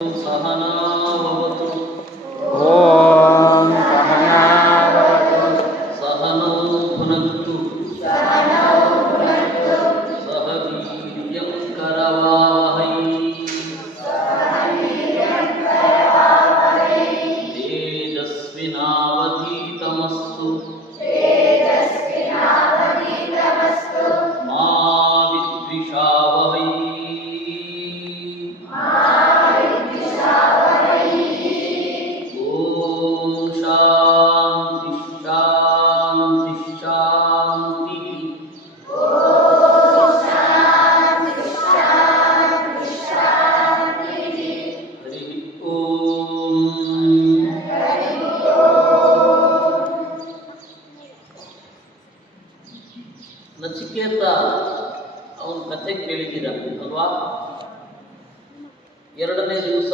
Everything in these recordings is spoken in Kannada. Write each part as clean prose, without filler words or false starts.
सहनावतु ॐ सहनावतु सहनौ भुनक्तु सह वीर्यं करवावहै तेजस्विनावधीतमस्तु मा विद्विषावहै ॐ शान्ति शान्ति शान्तिः हरिः ॐ ನಚಿಕೇತ ಅವನ ಕಥೆ ಕೇಳಿದ್ದೀರ ಅಲ್ವಾ? ಎರಡನೇ ದಿವಸ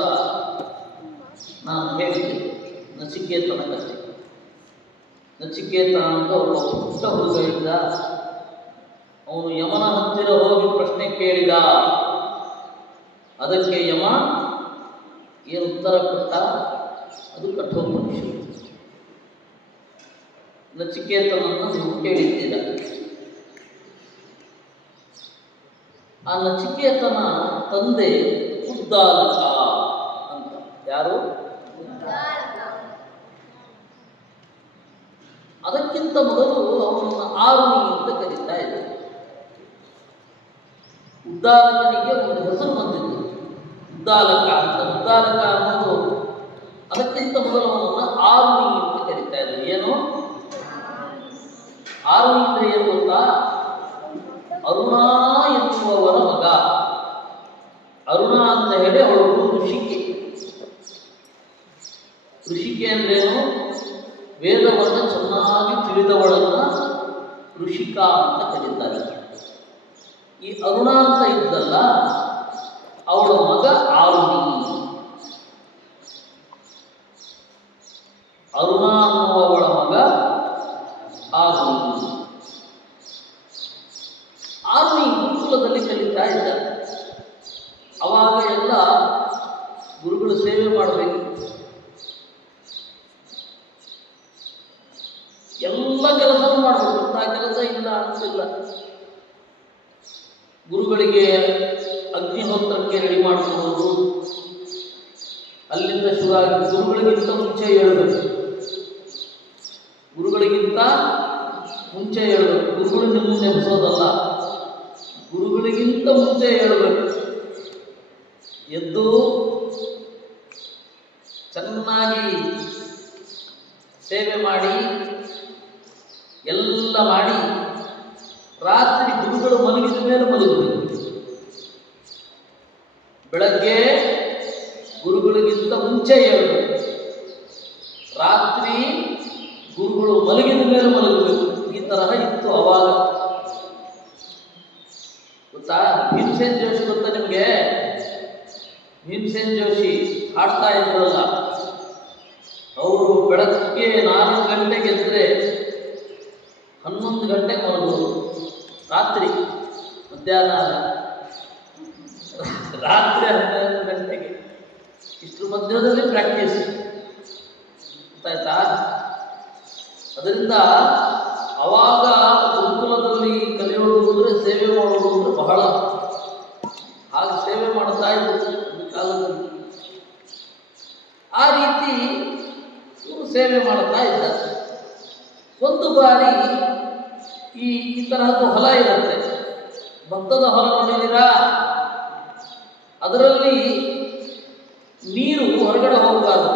ನಾನು ಹೇಳಿದ್ದೆ ನಚಿಕೇತನ ಕಥೆ. ನಚಿಕೇತ ಅಂತ ಒಬ್ಬ ಪುಟ್ಟ ಹುಡುಗ ಇದ್ದ. ಅವನು ಯಮನ ಹತ್ತಿರ ಹೋಗಿ ಪ್ರಶ್ನೆ ಕೇಳಿದ. ಅದಕ್ಕೆ ಯಮ ಏನು ಉತ್ತರ ಕೊಟ್ಟ? ಅದು ಕಠೋಪನಿಷತ್ತು. ನಚಿಕೇತನನ್ನು ನೀವು ಕೇಳಿದ್ದೀರ. ಆ ನಚಿಕೇತನ ತಂದೆ ಉದ್ದಾಲಕ ಅಂತ. ಯಾರು? ಅದಕ್ಕಿಂತ ಮೊದಲು ಅವನನ್ನು ಆರುಣಿ ಅಂತ ಕರೀತಾ ಇದ್ದ. ಉದ್ದಾಲಕನಿಗೆ ಒಂದು ಹೆಸರು ಬಂದಿತ್ತು, ಉದ್ದಾಲಕ ಅಂತ. ಉದ್ದಾಲಕ ಅನ್ನೋದು ಅದಕ್ಕಿಂತ ಮೊದಲು ಅವನನ್ನು ಆರುಣಿ ಅಂತ ಕರೀತಾ ಇದ್ದ. ಏನು ಆರುಣಿ ಅಂದ್ರೆ ಏನು ಗೊತ್ತಾ? ಅರುಣ ಎನ್ನುವವರ ಮಗ. ಅರುಣ ಅಂತ ಹೇಳಿ ಅವಳು ಋಷಿಕೆ. ಋಷಿಕೆ ಅಂದ್ರೇನು? ವೇದವನ್ನು ಚೆನ್ನಾಗಿ ತಿಳಿದವಳನ್ನ ಋಷಿಕಾ ಅಂತ ಕರೀತಾರೆ. ಈ ಅರುಣ ಅಂತ ಇದ್ದಲ್ಲ, ಅವಳ ಮಗ ಆರುಣಿ. ಅರುಣ ಅನ್ನುವವಳ ಮಗ ಆರುಣಿ. ಆರುಣಿ ಗುರುಕುಲದಲ್ಲಿ ಕಲಿತಾ ಇದ್ದ. ಅವಾಗ ಎಲ್ಲ ಗುರುಗಳು ಸೇವೆ ಮಾಡಬೇಕು. ಎಲ್ಲ ಕೆಲಸನೂ ಮಾಡಬೇಕು. ಇಂಥ ಕೆಲಸ ಇಲ್ಲ ಅಂತಿಲ್ಲ. ಗುರುಗಳಿಗೆ ಅಗ್ನಿಹೋತ್ರಕ್ಕೆ ರೆಡಿ ಮಾಡಿಕೊಳ್ಳೋದು, ಅಲ್ಲಿಂದ ಶುರುವಾಗಿ ಗುರುಗಳಿಗಿಂತ ಮುಂಚೆ ಹೇಳಬೇಕು. ಗುರುಗಳಿಗಿಂತ ಮುಂಚೆ ಹೇಳಬೇಕು. ಗುರುಗಳಿಂದ ಮುಂದೆ ಎಬ್ಸೋದಲ್ಲ, ಗುರುಗಳಿಗಿಂತ ಮುಂಚೆ ಹೇಳಬೇಕು. ಎದ್ದು ಚೆನ್ನಾಗಿ ಸೇವೆ ಮಾಡಿ ಎಲ್ಲ ಮಾಡಿ ರಾತ್ರಿ ಗುರುಗಳು ಮಲಗಿದ ಮೇಲೆ ಮಲಗಬೇಕು. ಬೆಳಗ್ಗೆ ಗುರುಗಳಿಗಿಂತ ಮುಂಚೆ ಹೇಳಬೇಕು. ರಾತ್ರಿ ಗುರುಗಳು ಮಲಗಿದ ಮೇಲೆ ಮಲಗಬೇಕು. ಈ ತರಹ ಇತ್ತು ಅವಾಗ. ಗೊತ್ತಾ? ಭೀಮಸೇನ್ ಜೋಶಿ ಗೊತ್ತಾ ನಿಮಗೆ? ಭೀಮಸೇನ್ ಜೋಶಿ ಹಾಡ್ತಾ ಇದ್ರಲ್ಲ, ಅವರು ಬೆಳಗ್ಗೆ 4 ಗಂಟೆಗೆ ಎದ್ರೆ 11 ಗಂಟೆಗೆ ಮಲಗೋದು. ರಾತ್ರಿ, ಮಧ್ಯಾಹ್ನ ಅಲ್ಲ, ರಾತ್ರಿ 11 ಗಂಟೆಗೆ. ಇಷ್ಟರ ಮಧ್ಯದಲ್ಲಿ ಪ್ರಾಕ್ಟೀಸ್. ಗೊತ್ತಾಯ್ತಾ? ಅದರಿಂದ ಅವಾಗ ಗುರುಕುಲದಲ್ಲಿ ಕಲಿಯೋದು ಅಂದರೆ ಸೇವೆ ಮಾಡೋದು ಅಂದರೆ ಬಹಳ. ಹಾಗೆ ಸೇವೆ ಮಾಡ್ತಾ ಇದ್ರು ಕಾಲದಲ್ಲಿ. ಆ ರೀತಿ ಇವರು ಸೇವೆ ಮಾಡ್ತಾ ಇದ್ದಾರೆ. ಒಂದು ಬಾರಿ ಈ ತರಹದ್ದು ಹೊಲ ಇರುತ್ತೆ, ಭತ್ತದ ಹೊಲ ನೋಡಿದ್ದೀರಾ? ಅದರಲ್ಲಿ ನೀರು ಹೊರಗಡೆ ಹೋಗಬಾರ್ದು,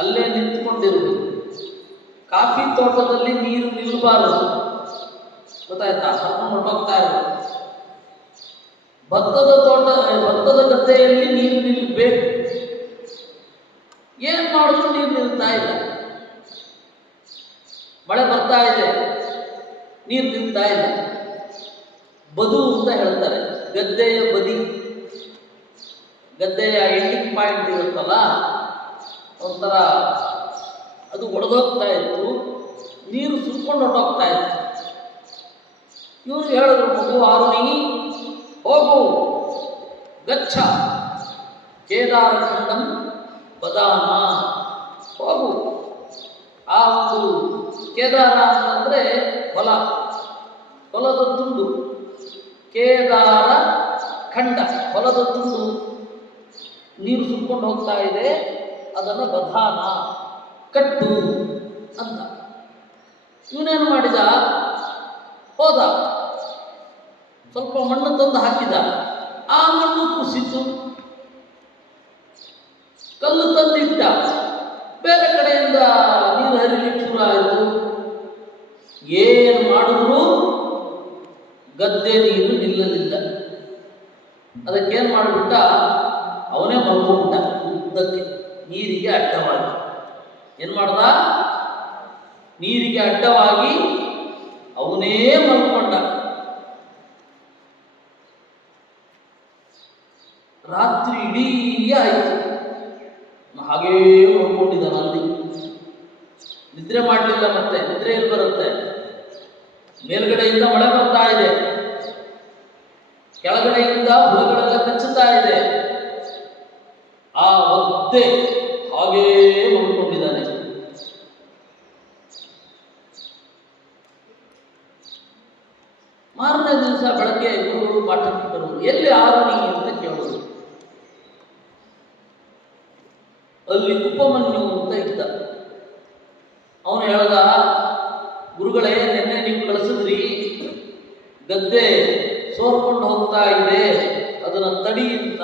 ಅಲ್ಲೇ ನಿಂತ್ಕೊಂಡಿರಬೇಕು. ಕಾಫಿ ತೋಟದಲ್ಲಿ ನೀರು ನಿಲ್ಲಬಾರದು. ಗೊತ್ತಾಯ್ತಾ? ಹರ್ಕೊಂಡು ಹೊರಟೋಗ್ತಾ ಇರಬೇಕು. ಭತ್ತದ ಗದ್ದೆಯಲ್ಲಿ ನೀರು ನಿಲ್ಲಬೇಕು. ಏನು ಮಾಡಿದ್ರು ನೀರು ನಿಲ್ತಾ ಇಲ್ಲ. ಮಳೆ ಬರ್ತಾ ಇದೆ, ನೀರು ನಿಲ್ತಾ ಇಲ್ಲ. ಬದು ಅಂತ ಹೇಳ್ತಾರೆ, ಗದ್ದೆಯ ಬದಿ. ಗದ್ದೆಯ ಎಂಡಿಂಗ್ ಪಾಯಿಂಟ್ ಇರುತ್ತಲ್ಲ, ಒಂಥರ ಅದು ಒಡೆದೋಗ್ತಾ ಇತ್ತು. ನೀರು ಸುರ್ಕೊಂಡು ಹೊರಟೋಗ್ತಾ ಇತ್ತು. ಇವರು ಹೇಳಿದ್ರು, ಮಗು ಆರುಣಿ ಹೋಗು, ಗಚ್ಚ, ಕೇದಾರಖಂಡಂ ಬದಾನ, ಹೋಗು. ಆ ಒಂದು ಕೇದಾರ ಅಂತಂದರೆ ಹೊಲದ ತುಂಡು. ಕೇದಾರ ಖಂಡ, ಹೊಲದ ತುಂಡು ನೀರು ಸುಟ್ಕೊಂಡು ಹೋಗ್ತಾ ಇದೆ, ಅದನ್ನು ಬದಾನ, ಕಟ್ಟು ಅಂತ. ಇವನೇನು ಮಾಡಿದ, ಹೋದ, ಸ್ವಲ್ಪ ಮಣ್ಣು ತಂದು ಹಾಕಿದ, ಆ ಮಣ್ಣು ಕುಸಿತು. ಕಲ್ಲು ತಂದಿಟ್ಟ, ಬೇರೆ ಕಡೆಯಿಂದ ನೀರು ಹರಿಲಿಕ್ಕೆ ಶುರು ಆಯಿತು. ಏನು ಮಾಡಿದ್ರು ಗದ್ದೆ ನೀರು ನಿಲ್ಲಲಿಲ್ಲ. ಅದಕ್ಕೇನು ಮಾಡಿಬಿಟ್ಟ, ಅವನೇ ಮಲ್ಕೊಂಡ ಉದ್ದಕ್ಕೆ, ನೀರಿಗೆ ಅಡ್ಡವಾಗಿ. ಏನು ಮಾಡ್ದ, ನೀರಿಗೆ ಅಡ್ಡವಾಗಿ ಅವನೇ ಮಲ್ಕೊಂಡ. ರಾತ್ರಿ ಇಡೀ ಆಯಿತು, ಹಾಗೇ ಮಲ್ಕೊಂಡಿದ್ದಾನ ಅಲ್ಲಿ. ನಿದ್ರೆ ಮಾಡಲಿಲ್ಲ. ಮತ್ತೆ ನಿದ್ರೆ ಎಲ್ಲಿ ಬರುತ್ತೆ? ಮೇಲ್ಗಡೆಯಿಂದ ಮಳೆ ಬರ್ತಾ ಇದೆ, ಕೆಳಗಡೆಯಿಂದ ಹುಳುಗಳೆಲ್ಲ ಕಚ್ಚುತ್ತಾ ಇದೆ. ಆ ಒದ್ದೆ ಹಾಗೇ ಮಲ್ಕೊಂಡಿದ್ದಾನೆ. ಮಾರನೇ ದಿವಸ ಬೆಳಗ್ಗೆ ಗುರುಗಳು ಪಾಠಕ್ಕೆ ಬರುವುದು. ಎಲ್ಲಿ ಆರುಣಿ ಅಂತ ಕೇಳೋದು. ಅಲ್ಲಿ ಉಪಮನ್ಯು ಅಂತ ಇದ್ದ. ಅವನು ಹೇಳ್ದ, ಗುರುಗಳೇ, ನಿನ್ನೆ ನೀವು ಕಳಿಸಿದ್ರಿ, ಗದ್ದೆ ಸೋರ್ಕೊಂಡು ಹೋಗ್ತಾ ಇದೆ, ಅದನ್ನು ತಡಿ ಅಂತ.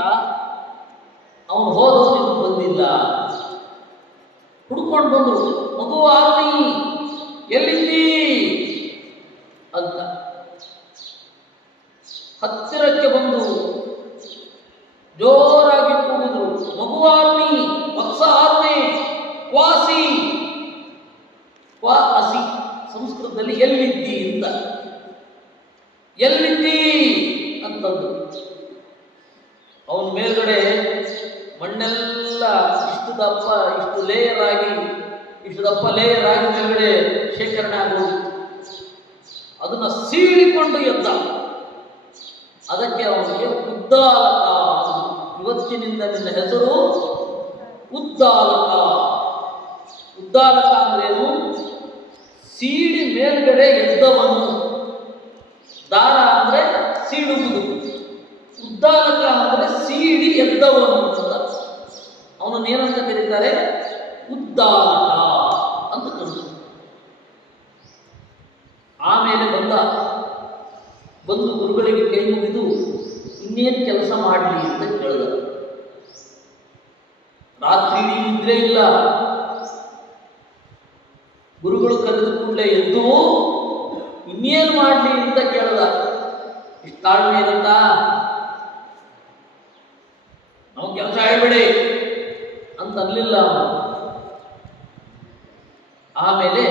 ಅವನು ಹೋದವು, ನೀವು ಬಂದಿಲ್ಲ. ಹುಡ್ಕೊಂಡು ಬಂದರು, ಮಗು ಆರುಣಿ ಎಲ್ಲಿದ್ದೀ ಅಂತ. ಹತ್ತಿರಕ್ಕೆ ಬಂದು ಜೋರಾಗಿ ಕೂಗಿದ್ರು, ಮಗು ಆರುಣಿ, ವತ್ಸ ಆರುಣಿ, ಕ್ವಾಸಿ, ಕ್ವಾ ಅಸಿ, ಸಂಸ್ಕೃತದಲ್ಲಿ ಎಲ್ಲಿದ್ದಿ ಅಂತ. ಎಲ್ಲಿದ್ದಿ ಅಂತಂದು. ಅವನ ಮೇಲ್ಗಡೆ ಮಣ್ಣೆಲ್ಲ ಇಷ್ಟು ದಪ್ಪ ಲೇಯರ್ ಆಗಿ ಮೇಲ್ಗಡೆ ಶೇಖರಣೆ ಆಗೋದು. ಅದನ್ನು ಸೀಳಿಕೊಂಡು ಎದ್ದ. ಅದಕ್ಕೆ ಅವನಿಗೆ ಉದ್ದಾಲಕ. ಇವತ್ತಿನಿಂದ ನಿನ್ನ ಹೆಸರು ಉದ್ದಾಲಕ. ಉದ್ದಾಲಕ ಅಂದ್ರೇನು? ಸೀಡಿ ಮೇಲ್ಗಡೆ ಎದ್ದವನು. ದಾರ ಅಂದರೆ ಸೀಳುವುದು, ಉದ್ದಾಲಕ ಅಂದರೆ ಸೀಡಿ ಎದ್ದವನು ಅಂತ. ಅವನನ್ನು ಏನಂತ ಕರೀತಾರೆ? ಉದ್ದಾಲಕ ಅಂತ ಕರೆದು. ಆಮೇಲೆ ಬಂದು ಗುರುಗಳಿಗೆ ಕೈ ಮುಗಿದು ಇನ್ನೇನು ಕೆಲಸ ಮಾಡಲಿ ಅಂತ ಕೇಳಿದ. ರಾತ್ರಿ ಇಡೀ ನಿದ್ರೆ ಇಲ್ಲ. ಗುರುಗಳು ಕರೆದ ಕೂಡಲೇ ಎದ್ದು ಇನ್ನೇನು ಮಾಡಲಿ ಅಂತ ಕೇಳಿದ. ಇಷ್ಟು ತಾಳ್ಮೆ ಇರುತ್ತಾ? ನಾವು ಕೆಲಸ ಹೇಳ್ಬೇಡಿ ಅಂತ ಅನ್ಲಿಲ್ಲ. ಆಮೇಲೆ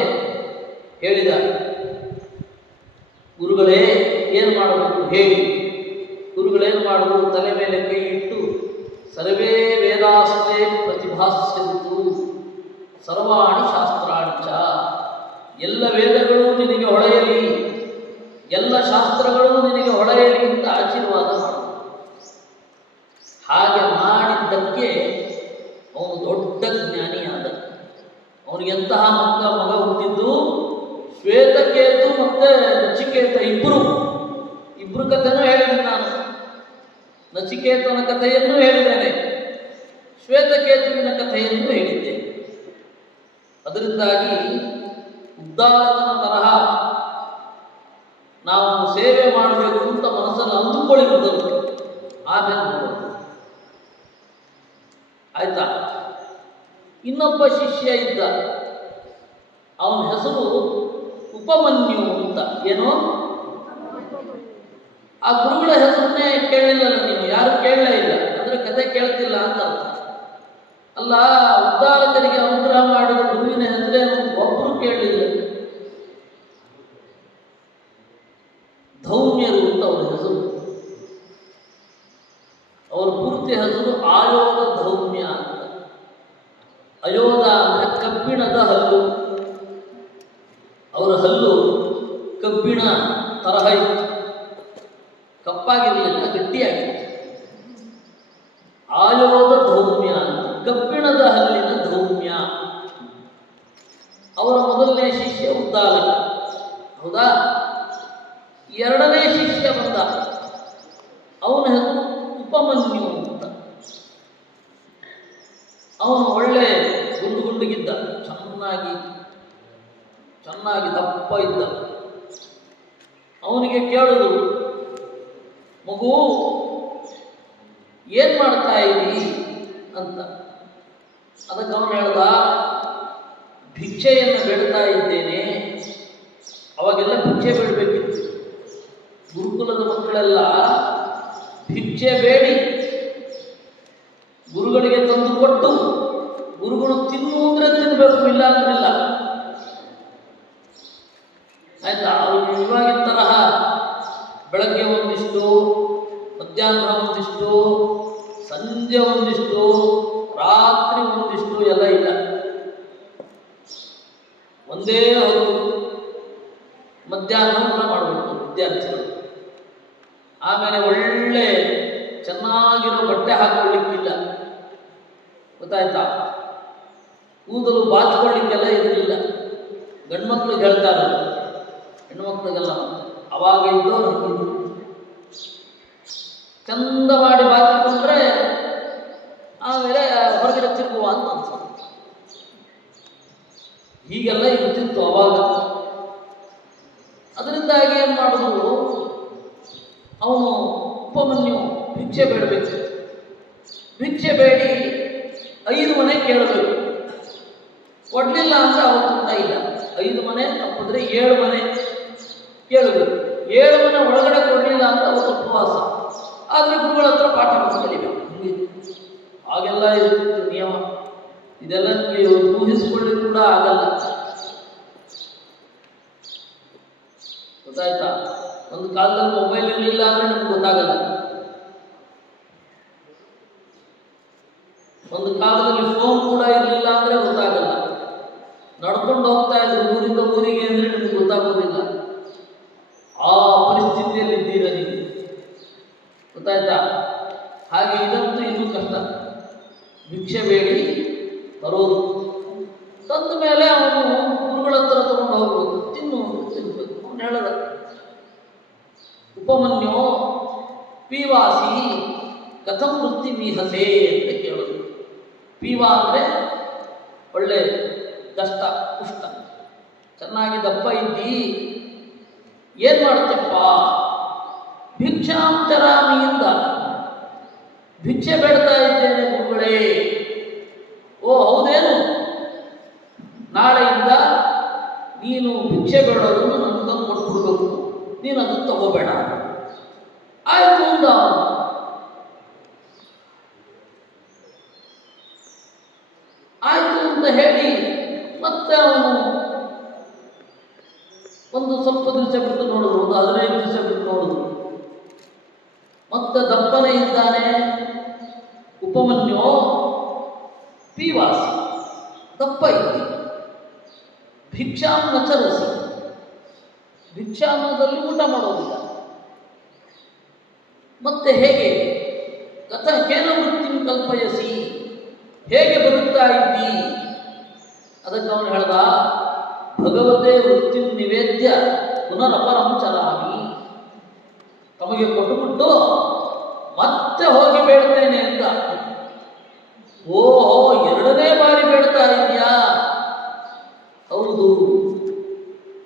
ಹೇಳಿದ, ಗುರುಗಳೇ ಏನು ಮಾಡಬೇಕು ಹೇಳಿ. ಗುರುಗಳೇನು ಮಾಡಿದ್ರು? ತಲೆ ಮೇಲೆ ಕೈ ಇಟ್ಟು, ಸರ್ವೇ ವೇದಾಸ್ತೆ ಪ್ರತಿಭಾಸ್ಯಂತು ಸರ್ವಾಣಿ ಶಾಸ್ತ್ರಾಣಿ ಚ. ಎಲ್ಲ ವೇದಗಳು ನಿನಗೆ ಹೊಳೆಯಲಿ, ಎಲ್ಲ ಶಾಸ್ತ್ರಗಳು ನಿನಗೆ ಹೊಳೆಯಲಿ ಅಂತ ಆಶೀರ್ವಾದ ಮಾಡು. ಹಾಗೆ ಮಾಡಿದ್ದಕ್ಕೆ ಅವನು ದೊಡ್ಡ ಜ್ಞಾನಿಯಾದ. ಅವನಿಗೆ ಎಂತಹ ಮಗ ಹುಟ್ಟಿದ್ದು? ಶ್ವೇತಕೇತು ಮತ್ತು ನಚಿಕೇತ ಇಬ್ಬರು ಕಥೆನೂ ಹೇಳಿದ್ದೀನಿ ನಾನು. ನಚಿಕೇತನ ಕಥೆಯನ್ನು ಹೇಳಿದ್ದೇನೆ, ಶ್ವೇತಕೇತುವಿನ ಕಥೆಯನ್ನು ಹೇಳಿದ್ದೇನೆ. ಅದರಿಂದಾಗಿ ಉದ್ದಾಲಕನ ತರಹ ನಾವು ಸೇವೆ ಮಾಡಬೇಕು ಅಂತ ಮನಸ್ಸನ್ನು ಅಂದುಕೊಳ್ಳಿ ಮೊದಲು, ಆಮೇಲೆ ನೋಡೋದು. ಆಯ್ತಾ? ಇನ್ನೊಬ್ಬ ಶಿಷ್ಯ ಇದ್ದ, ಅವನ ಹೆಸರು ಉಪಮನ್ಯು ಅಂತ. ಏನು? ಆ ಗುರುಗಳ ಹೆಸರನ್ನೇ ಕೇಳಲಿಲ್ಲಲ್ಲ ನೀವು, ಯಾರು ಕೇಳಲೇ ಇಲ್ಲ ಅಂದರೆ ಕಥೆ ಕೇಳ್ತಿಲ್ಲ ಅಂತ ಅರ್ಥ ಅಲ್ಲ. ಉದ್ದಾಲಕರಿಗೆ ಅನುಗ್ರಹ ಮಾಡಿದ ಗುರುವಿನ ಹೆಸರೇನು ಒಬ್ಬರು ಕೇಳಲಿಲ್ಲ. ಧೌಮ್ಯರು ಅಂತ ಅವರ ಹೆಸರು. ಅವರ ಪೂರ್ತಿ ಹೆಸರು ಆಯೋಧ ಧೌಮ್ಯ ಅಂತ. ಅಯೋಧ ಅಂದರೆ ಕಬ್ಬಿಣದ ಹಲ್ಲು. ಅವರ ಹಲ್ಲು ಕಬ್ಬಿಣ ತರಹ ಇತ್ತು, ಕಪ್ಪಾಗಿರಲಿಲ್ಲ, ಗಟ್ಟಿಯಾಗಿತ್ತು. ಆಯೋಧ ಧೌಮ್ಯ ಅಂತ, ಕಬ್ಬಿಣದ ಹಲ್ಲಿನ ಧೌಮ್ಯ. ಅವರ ಮೊದಲನೇ ಶಿಷ್ಯ ಉದ್ದಾಲಕ, ಹೌದಾ? ಎರಡನೇ ಶಿಷ್ಯ ಬಂದ, ಅವನ ಹೆಸರು ಉಪಮನ್ಯು ಅಂತ. ಅವನು ಒಳ್ಳೆ ಗುಂಡು ಗುಂಡಿಗಿದ್ದ, ಚೆನ್ನಾಗಿ ದಪ್ಪ ಇದ್ದ. ಅವನಿಗೆ ಕೇಳುದು, ಮಗು ಏನ್ ಮಾಡ್ತಾ ಇದ್ದೀ ಅಂತ. ಅದಕ್ಕೆ ಅವನು ಹೇಳ್ದ, ಭಿಕ್ಷೆಯನ್ನು ಬೇಡ್ತಾ ಇದ್ದೇನೆ. ಅವಾಗೆಲ್ಲ ಭಿಕ್ಷೆ ಬೇಡಬೇಕಿತ್ತು. ಗುರುಕುಲದ ಮಕ್ಕಳೆಲ್ಲ ಭಿಕ್ಷೆ ಬೇಡಿ ಗುರುಗಳಿಗೆ ತಂದು ಕೊಟ್ಟು ಗುರುಗಳು ತಿನ್ನು ಅಂದ್ರೆ ತಿನ್ನಬೇಕು, ಇಲ್ಲ ಅಂದ್ರಿಲ್ಲ. ಆಯ್ತಾ? ಅವರು ಇವಾಗಿನ ತರಹ ಬೆಳಗ್ಗೆ ಒಂದಿಷ್ಟು, ಮಧ್ಯಾಹ್ನ ಒಂದಿಷ್ಟು, ಸಂಜೆ ಒಂದಿಷ್ಟು, ರಾತ್ರಿ ಒಂದಿಷ್ಟು ಎಲ್ಲ ಇಲ್ಲ. ಒಂದೇ ಹೊತ್ತು ಮಧ್ಯಾಹ್ನ ಊಟ ಮಾಡಬೇಕು ವಿದ್ಯಾರ್ಥಿಗಳು. ಆಮೇಲೆ ಒಳ್ಳೆ ಚೆನ್ನಾಗಿರೋ ಬಟ್ಟೆ ಹಾಕೊಳ್ಳಿಕ್ಕಿಲ್ಲ, ಗೊತ್ತಾಯ್ತಾ? ಕೂದಲು ಬಾಚಿಕೊಳ್ಳಿಕ್ಕೆಲ್ಲ ಇರಲಿಲ್ಲ. ಗಂಡು ಮಕ್ಕಳಿಗೆ ಹೇಳ್ತಾರೆ, ಹೆಣ್ಣು ಮಕ್ಕಳಿಗೆಲ್ಲ ಅವಾಗ ಇದ್ದವ್ರು ಹಂಗಿದ್ರು. ಚಂದ ಮಾಡಿ ಬಾಚಿಕೊಂಡ್ರೆ ಆಮೇಲೆ ಹೊರಗಡೆ ತಿರುಗುವ ಅಂತ ಅನ್ಸೋದು. ಹೀಗೆಲ್ಲ ಇರ್ತಿತ್ತು ಅವಾಗ. ಅದರಿಂದಾಗಿ ಏನು ಮಾಡಿದ್ರು, ಅವನು ಉಪಮನ್ಯು ಭಿಕ್ಷೆ ಬೇಡಬೇಕು. ಭಿಕ್ಷೆ ಬೇಡಿ 5 ಮನೆ ಕೇಳಬೇಕು. ಕೊಡಲಿಲ್ಲ ಅಂದರೆ ಅವತ್ತು ಊಟ ಇಲ್ಲ. 5 ಮನೆ ತಪ್ಪಿದ್ರೆ 7 ಮನೆ ಕೇಳಬೇಕು. 7 ಮನೆ ಒಳಗಡೆ ಕೊಡಲಿಲ್ಲ ಅಂತ ಅವತ್ತು ಉಪವಾಸ. ಆದರೆ ಗುರುಗಳ ಹತ್ರ ಪಾಠ ಕಲಿಬೇಕು. ಹಾಗೆಲ್ಲ ಇರ್ತಿತ್ತು ನಿಯಮ. ಇದೆಲ್ಲ ನಿಮಗೆ ಊಹಿಸ್ಕೊಳ್ಳಿಕ್ಕೆ ಕೂಡ ಆಗಲ್ಲ, ಗೊತ್ತಾಯ್ತಾ? ಒಂದು ಕಾಲದಲ್ಲಿ ಮೊಬೈಲ್ ಇರಲಿಲ್ಲ ಅಂದರೆ ನಮ್ಗೆ ಗೊತ್ತಾಗಲ್ಲ. ಒಂದು ಕಾಲದಲ್ಲಿ ಫೋನ್ ಕೂಡ ಇರಲಿಲ್ಲ ಅಂದರೆ ಗೊತ್ತಾಗಲ್ಲ. ನಡ್ಕೊಂಡು ಹೋಗ್ತಾ ಇದ್ರು ಊರಿಂದ ಊರಿಗೆ ಅಂದರೆ ನಿಮ್ಗೆ ಗೊತ್ತಾಗೋದಿಲ್ಲ. ಆ ಪರಿಸ್ಥಿತಿಯಲ್ಲಿ ಇದ್ದೀರ ನೀವು, ಗೊತ್ತಾಯ್ತಾ? ಹಾಗೆ ಇದಂತೂ ಇನ್ನೂ ಕಷ್ಟ. ಭಿಕ್ಷೆ ಬೇಡಿ ತರೋದು, ತಂದ ಮೇಲೆ ಅವನು ಗುರುಗಳ ಹತ್ರ ತಗೊಂಡು ಹೋಗ್ಬೇಕು. ತಿನ್ಬೇಕು. ಅವನು ಹೇಳದ, ಉಪಮನ್ಯು ಪೀವಾಸಿ ಕಥಂ ವೃತ್ತಿ ಮೀಹಸೆ ಅಂತ ಕೇಳೋದು. ಪೀವ ಅಂದರೆ ಒಳ್ಳೆ ದಷ್ಟ ಪುಷ್ಟ, ಚೆನ್ನಾಗಿ ದಪ್ಪ ಇದ್ದಿ, ಏನು ಮಾಡ್ತೇಪ್ಪ? ಭಿಕ್ಷಾಂಚರಾಮಿಯಿಂದ ಭಿಕ್ಷೆ ಬೇಡ್ತಾ ಇದ್ದೇನೆ ಗುರುಗಳೇ. ಓ ಹೌದೇನು? ನಾಳೆಯಿಂದ ನೀನು ಭಿಕ್ಷೆ ಬೇಡೋದನ್ನು ನನ್ನ ತಂದು ಕೊಟ್ಬಿಡ್ಬೇಕು, ನೀನು ಅದನ್ನು ತಗೋಬೇಡ. ಆಯ್ತು ಅಂದ. ಆಯ್ತು ಅಂತ ಹೇಳಿ ಮತ್ತೆ ಅವನು ಒಂದು ಸ್ವಲ್ಪ ದಿವಸ ಬಿಟ್ಟು ನೋಡಿದ್ರು, ಒಂದು 15 ದಿವಸ ಬಿಟ್ಟು ನೋಡಿದ್ರು, ಮತ್ತೆ ದಪ್ಪನೇ ಇದ್ದಾನೆ ಉಪಮನ್ಯು. ಪೀವಾಸಿ ದಪ್ಪ ಇದ್ದಿ, ಭಿಕ್ಷಾಂ ನಚರಸಿ, ಭಿಕ್ಷಾನ್ನದಲ್ಲಿ ಊಟ ಮಾಡೋದಿಲ್ಲ. ಮತ್ತೆ ಹೇಗೆ? ಕೇನ ವೃತ್ತಿಂ ಕಲ್ಪಯಸಿ, ಹೇಗೆ ಬದುಕ್ತಾ ಇದ್ದಿ? ಅದಕ್ಕೆ ಅವನು ಹೇಳ್ದ, ಭಗವತೆ ವೃತ್ತಿ ನಿವೇದ್ಯ ಪುನರಪರಂ ಚಲಾಮಿ. ತಮಗೆ ಕೊಟ್ಟುಬಿಟ್ಟು ಮತ್ತೆ ಹೋಗಿ ಬೇಡ್ತೇನೆ ಅಂತ. ಓಹೋ, 2ನೇ ಬಾರಿ ಬೇಡ್ತಾ ಇದೆಯಾ? ಹೌದು,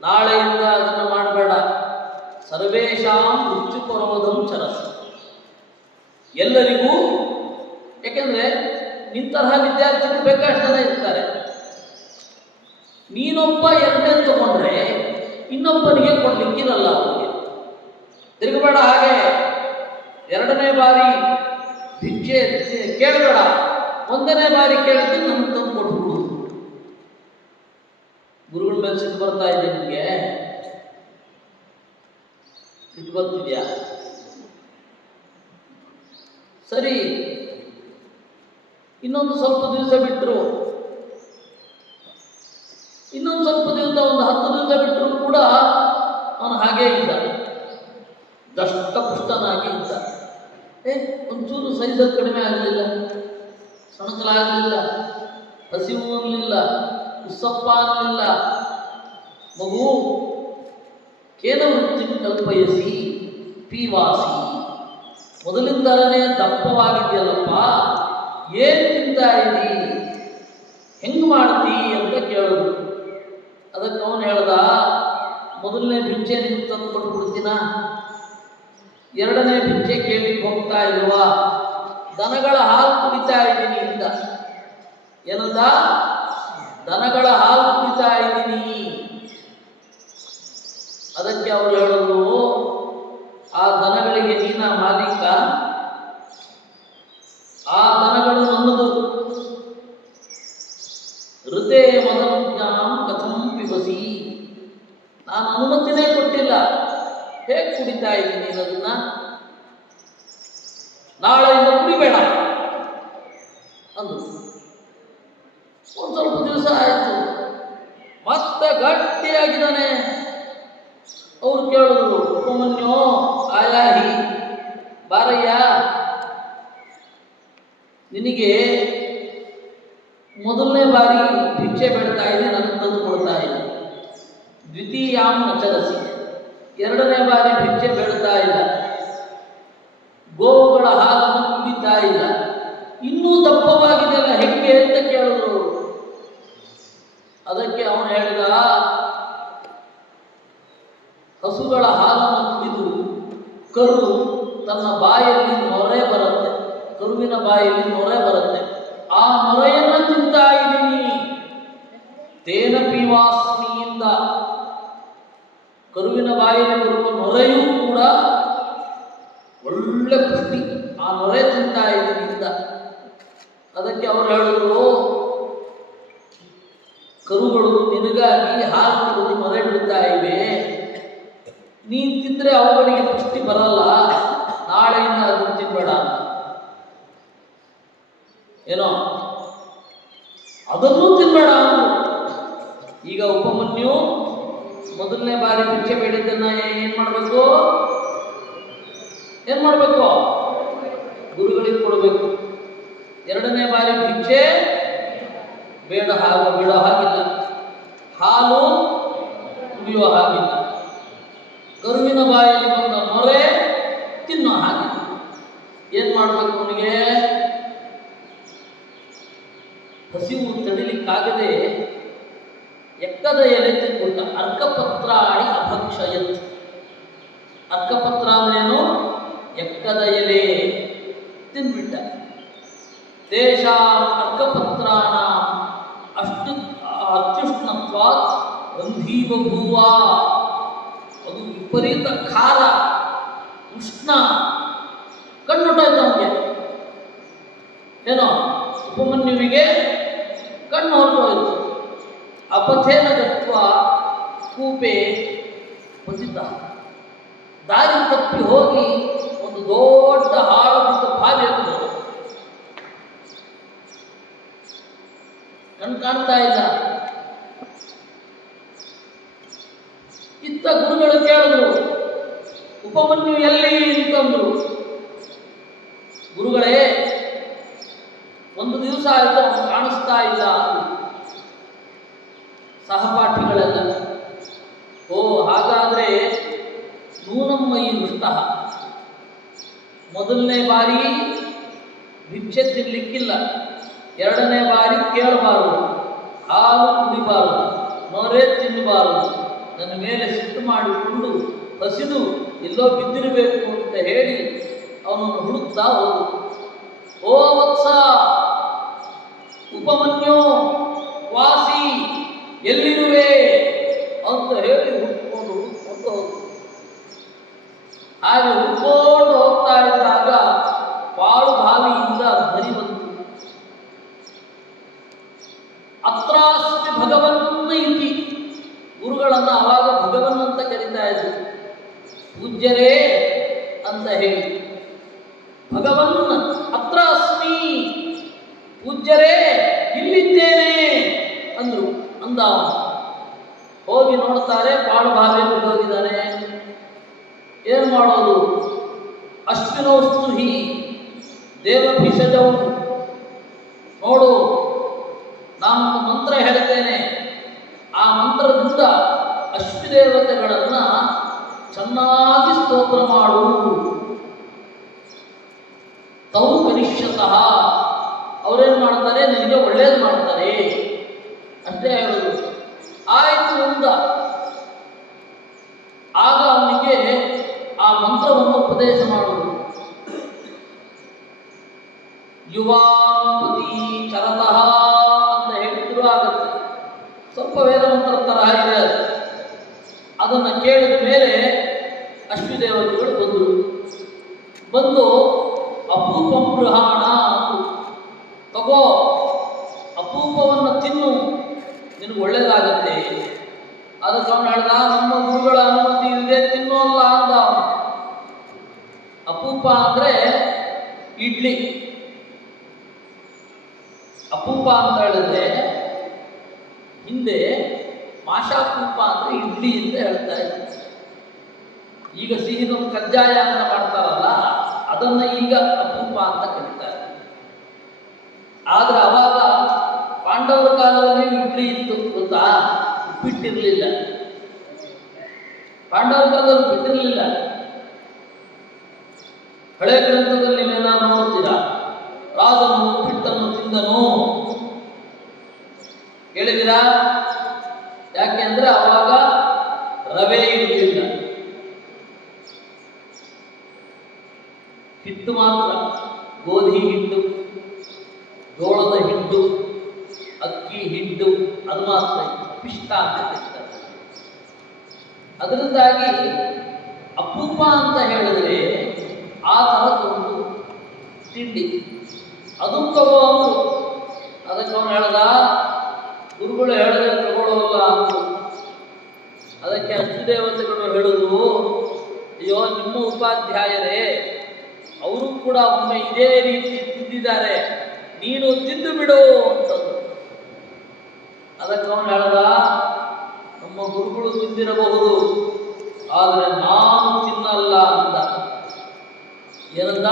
ನಾಳೆಯಿಂದ ಅದನ್ನು ಮಾಡಬೇಡ. ಸರ್ವೇಷಾಂ ಮೃತ್ಯುಪರೋಧಂ ಚರಸ. ಎಲ್ಲರಿಗೂ, ಯಾಕೆಂದರೆ ನಿಂತಹ ವಿದ್ಯಾರ್ಥಿಗಳು ಬೇಕಾಷ್ಟು ಜನ ಇರ್ತಾರೆ. ನೀನೊಬ್ಬ 2ನೇ ತಗೊಂಡ್ರೆ ಇನ್ನೊಬ್ಬನಿಗೆ ಕೊಡ್ಲಿಕ್ಕಿರಲ್ಲ. ಅವನಿಗೆ ತಿರುಗಬೇಡ. ಹಾಗೆ 2ನೇ ಬಾರಿ ಭಿಕ್ಷೆ ಕೇಳಬೇಡ. 1ನೇ ಬಾರಿ ಕೇಳಿದ್ದು ನಮ್ಗೆ ತಂದು ಕೊಟ್ಬಿಡು. ಗುರುಗಳ ಮೇಲೆ ಸಿಟ್ಟು ಬರ್ತಾ ಇದೆ ನಿಮಗೆ? ಸಿಟ್ಟು ಬರ್ತಿದ್ಯಾ? ಸರಿ, ಇನ್ನೊಂದು ಸ್ವಲ್ಪ ದಿವಸ ಬಿಟ್ಟರು, ಇನ್ನೊಂದು ಸ್ವಲ್ಪ ದಿವಸ, ಒಂದು 10 ದಿವಸ ಬಿಟ್ಟರು ಕೂಡ ಅವನು ಹಾಗೇ ಇದ್ದ, ದಷ್ಟಪುಷ್ಟನಾಗಿ ಇದ್ದ. ಒಂಚೂರು ಸೈಜಲ್ಲಿ ಕಡಿಮೆ ಆಗಲಿಲ್ಲ, ಸಣಕಲಾಗಲಿಲ್ಲ, ಹಸಿವು ಅನ್ನಲಿಲ್ಲ, ಉಸ್ಸಪ್ಪ ಅನ್ನಲಿಲ್ಲ. ಮಗು ಕೇನ ವೃತ್ತಿ ಕಲ್ಪಯಸಿ ಪೀವಾಸಿ, ಮೊದಲಿಂದಲೇ ದಪ್ಪವಾಗಿದೆಯಲ್ಲಪ್ಪ, ಏನು ತಿಂತಾ ಇದ್ದೀ, ಹೆಂಗೆ ಮಾಡ್ತೀ ಅಂತ ಕೇಳಿದ್ರು. ಅದಕ್ಕೆ ಅವನು ಹೇಳ್ದ, ಮೊದಲನೇ ಭಿಕ್ಷೆ ನಿಮ್ಗೆ ತಂದು ಕೊಟ್ಟು ಬಿಡ್ತೀನ, ಎರಡನೇ ಭಿಕ್ಷೆ ಕೇಳಿಕ್ಕೆ ಹೋಗ್ತಾ ಇಲ್ವಾ, ದನಗಳ ಹಾಲು ಕುಡಿತಾ ಇದ್ದೀನಿ ಇಂದ. ಏನಂದ? ದನಗಳ ಹಾಲು ಕುಡಿತಾ ಇದ್ದೀನಿ. ಅದಕ್ಕೆ ಅವರು ಹೇಳಿದ್ರು, ಆ ದನಗಳಿಗೆ ನೀನ ಮಾಲೀಕ, ಆ ದನಗಳು ನನ್ನದು. ಋತೆ ಮದಜ್ಞಾಂ ಕಥಂ ಪಿಬಸಿ, ನಾನು ಅನುಮತಿನೇ ಕೊಟ್ಟಿಲ್ಲ, ಹೇಗೆ ಕುಡಿತಾ ಇದ್ದೀನಿ ಅದನ್ನ? ನಾಳೆಯಿಂದ ಕುಡಿಬೇಡ ಅಂದು. ಒಂದು ಸ್ವಲ್ಪ ದಿವಸ ಆಯಿತು, ಮತ್ತೆ ಗಟ್ಟಿಯಾಗಿದ್ದಾನೆ. ಅವ್ರು ಕೇಳಿದ್ರು, ಉಪಮನ್ಯು ಆಯಾಹಿ, ಬಾರಯ್ಯ, ನಿನಗೆ ಮೊದಲನೇ ಬಾರಿ ಭಿಕ್ಷೆ ಬೇಡ್ತಾ ಇದ್ದೀನಿ, ನನಗೆ ತಂದು ಕೊಡ್ತಾ ಇಲ್ಲ. ದ್ವಿತೀಯಾಂ ನಚರಸಿ, ಎರಡನೇ ಬಾರಿ ಭಿಕ್ಷೆ ಬೇಡ್ತಾ ಇಲ್ಲ, ಗೋವುಗಳ ಹಾಲನ್ನು ಕುಡಿತಾ ಇಲ್ಲ, ಇನ್ನೂ ದಪ್ಪವಾಗಿದೆಯಲ್ಲ ಹೆಂಗೆ ಅಂತ ಕೇಳಿದ್ರು. ಅದಕ್ಕೆ ಅವನು ಹೇಳಿದ, ಹಸುಗಳ ಹಾಲನ್ನು ಕುಡಿದು ಕರು ತನ್ನ ಬಾಯಲ್ಲಿ ನೊರೆ ಬರುತ್ತೆ, ಕರುವಿನ ಬಾಯಲ್ಲಿ ನೊರೆ ಬರುತ್ತೆ, ಆ ನೊರೆಯನ್ನು ತಿಂತಾ ಇದ್ದೀನಿ. ತೇನ ಪೀವಾಸ್ಮಿಯಿಂದ, ಕರುವಿನ ಬಾಯಲ್ಲಿ ಬರುವ ನೊರೆಯೂ ಕೂಡ ಒಳ್ಳೆ ಪುಷ್ಟಿ, ಆ ನೊರೆ ತಿಂತಾ ಇದ್ದೀನಿ ಅಂತ. ಅದಕ್ಕೆ ಅವರು ಹೇಳಿದ್ರು, ಕರುಗಳು ನಿನಗಾಗಿ ಹಾಲು ಕುಡಿದು ನೊರೆ ಬಿಡ್ತಾ ಇವೆ, ನೀನು ತಿಂದರೆ ಅವುಗಳಿಗೆ ಪುಷ್ಟಿ ಬರಲ್ಲ, ನಾಳೆಯಿಂದ ಅದನ್ನು ತಿನ್ಬೇಡ. ಏನೋ ಅದನ್ನೂ ತಿನ್ಬೇಡ ಅಂದ್ರು. ಈಗ ಉಪಮನ್ಯು ಮೊದಲನೇ ಬಾರಿ ಭಿಕ್ಷೆ ಬೇಡಿದ್ದನ್ನ ಏನು ಮಾಡಬೇಕು? ಗುರುಗಳಿಗೆ ಕೊಡಬೇಕು. ಎರಡನೇ ಬಾರಿ ಭಿಕ್ಷೆ ಬಿಡೋ ಹಾಗಿಲ್ಲ, ಹಾಲು ಕುಡಿಯೋ ಹಾಗಿಲ್ಲ, ಕರುವಿನ ಬಾಯಲ್ಲಿ ಬಂದ ನೊರೆ ತಿನ್ನೋ ಹಾಗಿಲ್ಲ. ಏನು ಮಾಡಬೇಕು ಅವನಿಗೆ? ಹಸಿವು ತಡಿಲಿಕ್ಕಾಗದೆ ಎಕ್ಕದ ಎಲೆ ತಿನ್ಬಿಟ್ಟ. ಅರ್ಕಪತ್ರಾಣಿ ಅಭಕ್ಷಯತ್. ಅರ್ಕಪತ್ರ ಅಂದ್ರೇನು? ಎಕ್ಕದ ಎಲೆ ತಿನ್ಬಿಟ್ಟ. ತೇಷಾಂ ಅರ್ಕಪತ್ರಾಣ ಅತ್ಯುಷ್ಣತ್ವಾತ್ ರಂಧೀಬಭೂವ, ಅದು ವಿಪರೀತ ಖಾರ, ಉಷ್ಣ, ಕಣ್ಣುಟಾಯ್ತು ಅವನಿಗೆ. ಏನೋ ಉಪಮನ್ಯುವಿಗೆ ಕಣ್ಣು ಹೊರಟೋಯ್ತು. ಅಪಥೇನ ಗತ್ವ ಕೂಪೆ ಪತಿತ, ದಾರಿ ತಪ್ಪಿ ಹೋಗಿ ಒಂದು ದೊಡ್ಡ ಹಾಳು ಬಿದ್ದ ಬಾವಿಯಲ್ಲಿ ಕಣ್ಣು ಕಾಣ್ತಾ ಇಲ್ಲ. ಇತ್ತ ಗುರುಗಳು ಕೇಳಿದ್ರು, ಉಪಮನ್ಯು ಎಲ್ಲಿ ಅಂತಂದ್ರು. ಗುರುಗಳೇ, ಒಂದು ದಿವಸ ಆಯ್ತು ಅವನು ಕಾಣಿಸ್ತಾ ಇಲ್ಲ. ಸಹಪಾಠಿಗಳೆಲ್ಲ, ಓ ಹಾಗಾದ್ರೆ ನೂನಮ್ಮಯಿ ದುಷ್ಟ, ಮೊದಲನೇ ಬಾರಿ ಭಿಕ್ಷೆ ತಿನ್ನಲಿಕ್ಕಿಲ್ಲ, ಎರಡನೇ ಬಾರಿ ಕೇಳಬಾರದು, ಹಾಲು ಕುಡಿಬಾರದು, ನೊರೆ ತಿನ್ನಬಾರದು, ನನ್ನ ಮೇಲೆ ಸಿಟ್ಟು ಮಾಡಿಕೊಂಡು ಹಸಿದು ಎಲ್ಲೋ ಬಿದ್ದಿರಬೇಕು ಅಂತ ಹೇಳಿ ಅವನನ್ನು ಹುಡುಕ್ತಾ ಹೋದು. ಓ ವತ್ಸ ಉಪಮನ್ಯು ವಾಸಿ, ಎಲ್ಲಿರುವೆ ಅಂತ ಹೇಳಿ ಹುಡ್ಕೊಂಡು ಹೋದು. ಹಾಗೆ ಹುಡ್ಕೊಂಡು ಹೋಗ್ತಾ ಇದ್ದಾಗ ಪಾಳು ಬಾವಿಯಿಂದ ಧ್ವನಿ ಬಂತು. ಅತ್ರಾಸ್ತಿ ಭಗವನ್ನ ಇತಿ, ಗುರುಗಳನ್ನು ಅವಾಗ ಭಗವನ್ ಅಂತ ಕರೀತಾ ಇದ್ರು. ಪೂಜ್ಯರೇ ಅಂತ ಹೇಳಿ, ಭಗವನ್ ಅತ್ರ ಅಸ್ಮಿ, ಪೂಜ್ಯರೇ ಇಲ್ಲಿದ್ದೇನೆ ಅಂದ್ರು. ಅಂದ ಹೋಗಿ ನೋಡ್ತಾರೆ, ಪಾಳು ಬಾವಿಯಲ್ಲಿ ಹೋಗಿದ್ದಾನೆ. ಏನು ಮಾಡೋದು? ಅಶ್ವಿನೋಸ್ತು ಹಿ ದೇವಭಿಷಜೌ. ನೋಡು, ನಾನೊಂದು ಮಂತ್ರ ಹೇಳ್ತೇನೆ, ಆ ಮಂತ್ರದಿಂದ ಅಶ್ವಿದೇವತೆಗಳನ್ನ ಚೆನ್ನಾಗಿ ಸ್ತೋತ್ರ ಮಾಡು. ತೌ ಕನಿಷ್ಯತಃ, ಅವರೇನು ಮಾಡ್ತಾರೆ, ನಿನಗೆ ಒಳ್ಳೇದು ಮಾಡ್ತಾರೆ ಅಷ್ಟೇ ಹೇಳುದು. ಆಯಿತು ಅಂದ. ಆಗ ಅವನಿಗೆ ಆ ಮಂತ್ರವನ್ನು ಉಪದೇಶ ಮಾಡುವುದು. ಯುವಾಪತಿ ಚರತಃ ಅಂತ ಹೇಳಿದ್ರು ಆಗತ್ತೆ. ಸ್ವಲ್ಪ ವೇದ ಮಂತ್ರ ತರಹ ಇದೆ ಅದು. ಅದನ್ನು ಕೇಳಿದ ಮೇಲೆ ಅಶ್ವಿದೇವತೆಗಳು ಬಂದರು. ಬಂದು ಅಪೂಪಂ ಗೃಹಾಣ ಅಂದರು. ತಗೋ, ಅಪೂಪವನ್ನು ತಿನ್ನು, ನಿನಗೆ ಒಳ್ಳೇದಾಗತ್ತೆ. ಅದಕ್ಕೆ ಅವನು ಹೇಳ್ದ, ನಮ್ಮ ಗುರುಗಳ ಅನುಮತಿ ಇಲ್ಲದೆ ತಿನ್ನೋಲ್ಲ ಅಂದ. ಅಪೂಪ ಅಂದರೆ ಇಡ್ಲಿ. ಅಪೂಪ ಅಂತ ಹೇಳಿದ್ರೆ ಹಿಂದೆ ಮಾಷಾಪೂಪ ಅಂದರೆ ಇಡ್ಲಿ ಅಂತ ಹೇಳ್ತಾ ಇದ್ರು. ಈಗ ಸಿಹಿದೊಂದು ಕಜ್ಜಾಯ ಅಂತ ಮಾಡ್ತಾರಲ್ಲ, ಅದನ್ನು ಈಗ ಅಪೂಪ ಅಂತ ಕರೀತಾರೆ. ಆದರೆ ಅವಾಗ ಪಾಂಡವರ ಕಾಲದಲ್ಲಿ ಇಡ್ಲಿ ಇತ್ತು ಗೊತ್ತಾ, ಉಪ್ಪಿಟ್ಟಿರಲಿಲ್ಲ. ಪಾಂಡವರ ಕಾಲದಲ್ಲಿ ಉಪ್ಪಿಟ್ಟಿರಲಿಲ್ಲ. ಹಳೆ ಗ್ರಂಥದಲ್ಲಿ ನೀವೇನಾದ್ರು ನೋಡ್ತೀರಾ, ರಾಜನು ಉಪ್ಪಿಟ್ಟನ್ನು ತಿಂದನು ಹೇಳಿದಿರಾ? ಯಾಕೆ ಅಂದರೆ ಅವಾಗ ರವೆ ಇರಲಿಲ್ಲ, ಹಿಟ್ಟು ಮಾತ್ರ. ಗೋಧಿ ಹಿಟ್ಟು, ಜೋಳದ ಹಿಟ್ಟು, ಅಕ್ಕಿ ಹಿಟ್ಟು, ಅದು ಮಾತ್ರ ಪಿಷ್ಟ ಅಂತ ಹೇಳ್ತಾರೆ. ಅದರಿಂದಾಗಿ ಅಪೂಪ ಅಂತ ಹೇಳಿದ್ರೆ ಆ ಥರದ್ದೊಂದು ತಿಂಡಿ. ಅದು ತಗೋ ಅಂದರು. ಅದಕ್ಕೆ ಅವನು ಹೇಳ್ದ, ಗುರುಗಳು ಹೇಳಿದ್ರೆ ತಗೊಳ್ಳೋಲ್ಲ ಅಂದರು. ಅದಕ್ಕೆ ಅಶ್ವಿದೇವತೆಗಳು ಹೇಳಿದ್ರು, ಅಯ್ಯೋ ನಿಮ್ಮ ಉಪಾಧ್ಯಾಯರೇ, ಅವರು ಕೂಡ ಒಮ್ಮೆ ಇದೇ ರೀತಿ ತಿಂದಿದ್ದಾರೆ, ನೀನು ತಿಂದು ಬಿಡು ಅಂತಂದು. ಅದಕ್ಕೆ ಅವನು ಹೇಳ್ದ, ನಮ್ಮ ಗುರುಗಳು ತಿಂದಿರಬಹುದು, ಆದರೆ ನಾನು ತಿನ್ನಲ್ಲ ಅಂದ. ಏನಂದ?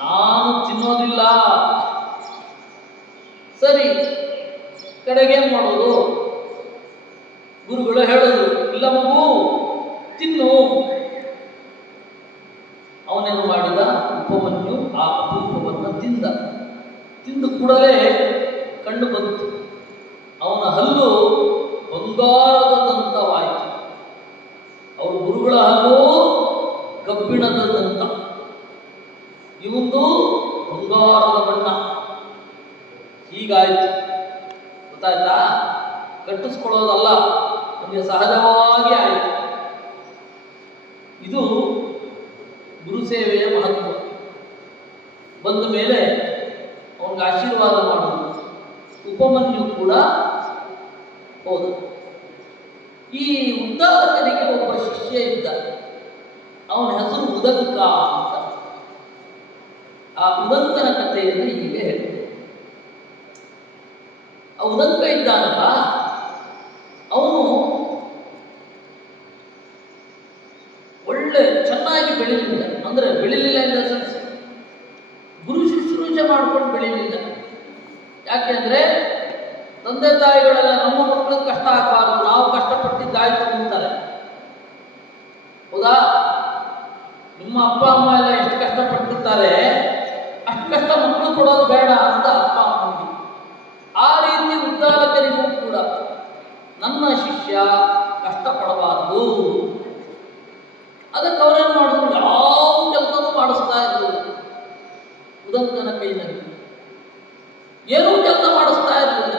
ನಾನು ತಿನ್ನೋದಿಲ್ಲ. ಸರಿ, ಕಡೆಗೇನು ಮಾಡೋದು? ಗುರುಗಳು ಹೇಳೋದು, ಇಲ್ಲ ಮಗು ತಿನ್ನು. ಅವನೇನು ಮಾಡಿದ? ಉಪಮನ್ಯು ಆ ಅಪೂಪವನ್ನು ತಿಂದು ಕೂಡಲೇ ಕಂಡು ಬಂತು, ಅವನ ಹಲ್ಲು ಬಂಗಾರದ ದಂತವಾಯಿತು. ಅವ್ರ ಗುರುಗಳ ಹಲ್ಲು ಕಬ್ಬಿಣದ ದಂತ, ಇವಂದು ಬಂಗಾರದ ಬಣ್ಣ. ಹೀಗಾಯಿತು. ಗೊತ್ತಾಯ್ತಾ? ಕಟ್ಟಿಸ್ಕೊಳ್ಳೋದಲ್ಲ, ನಮಗೆ ಸಹಜವಾಗಿ ಆಯಿತು. ಇದು ಗುರುಸೇವೆಯ ಮಹತ್ವ. ಬಂದ ಮೇಲೆ ಅವನಿಗೆ ಆಶೀರ್ವಾದ ಮಾಡುವುದು. ಉಪಮನ್ಯು ಕೂಡ ಹೋದ. ಈ ಉದ್ದಾಲಕನಿಗೆ ಒಬ್ಬ ಶಿಷ್ಯ ಇದ್ದ, ಅವನ ಹೆಸರು ಉದಂಕ ಅಂತ. ಆ ಉದಂಕನ ಕಥೆಯನ್ನು ಹೀಗೆ ಹೇಳಿದೆ. ಆ ಉದಂಕ ಇದ್ದಾನಲ್ಲ, ಅವನು ಒಳ್ಳೆ ಚೆನ್ನಾಗಿ ಬೆಳಿಲಿಲ್ಲ. ಅಂದರೆ ಬೆಳಿಲಿಲ್ಲ ಇನ್ ದ ಸೆನ್ಸ್ ಗುರು ಶುಶ್ರೂಷೆ ಮಾಡ್ಕೊಂಡು ಬೆಳಿಲಿಲ್ಲ. ಯಾಕೆಂದರೆ ತಂದೆ ತಾಯಿಗಳೆಲ್ಲ ನಮ್ಮ ಮಕ್ಕಳಿಗೆ ಕಷ್ಟ ಆಗಬಾರ್ದು, ನಾವು ಕಷ್ಟಪಟ್ಟಿದ್ದಾಯ್ತು ಅಂತಾರೆ. ಹೌದಾ? ನಿಮ್ಮ ಅಪ್ಪ ಅಮ್ಮ ಎಲ್ಲ ಎಷ್ಟು ಕಷ್ಟಪಟ್ಟಿರ್ತಾರೆ, ಅಷ್ಟು ಕಷ್ಟ ಮಕ್ಕಳು ಕೊಡೋದು ಬೇಡ ಅಂತ ಅಪ್ಪ ಅಮ್ಮನಿಗೆ. ಆ ರೀತಿ ಉದ್ದಾಲಕರಿಗೂ ಕೂಡ ನನ್ನ ಶಿಷ್ಯ ಕಷ್ಟಪಡಬಾರ್ದು. ಅದಕ್ಕೆ ಅವರೇನು ಮಾಡಿದ್ರು? ಯಾವ ಕೆಲಸನೂ ಮಾಡಿಸ್ತಾ ಇರಲಿಲ್ಲ. ಉದಂಕನ ಕೈನಲ್ಲಿ ಏನೂ ಕೆಲಸ ಮಾಡಿಸ್ತಾ ಇರಲಿಲ್ಲ.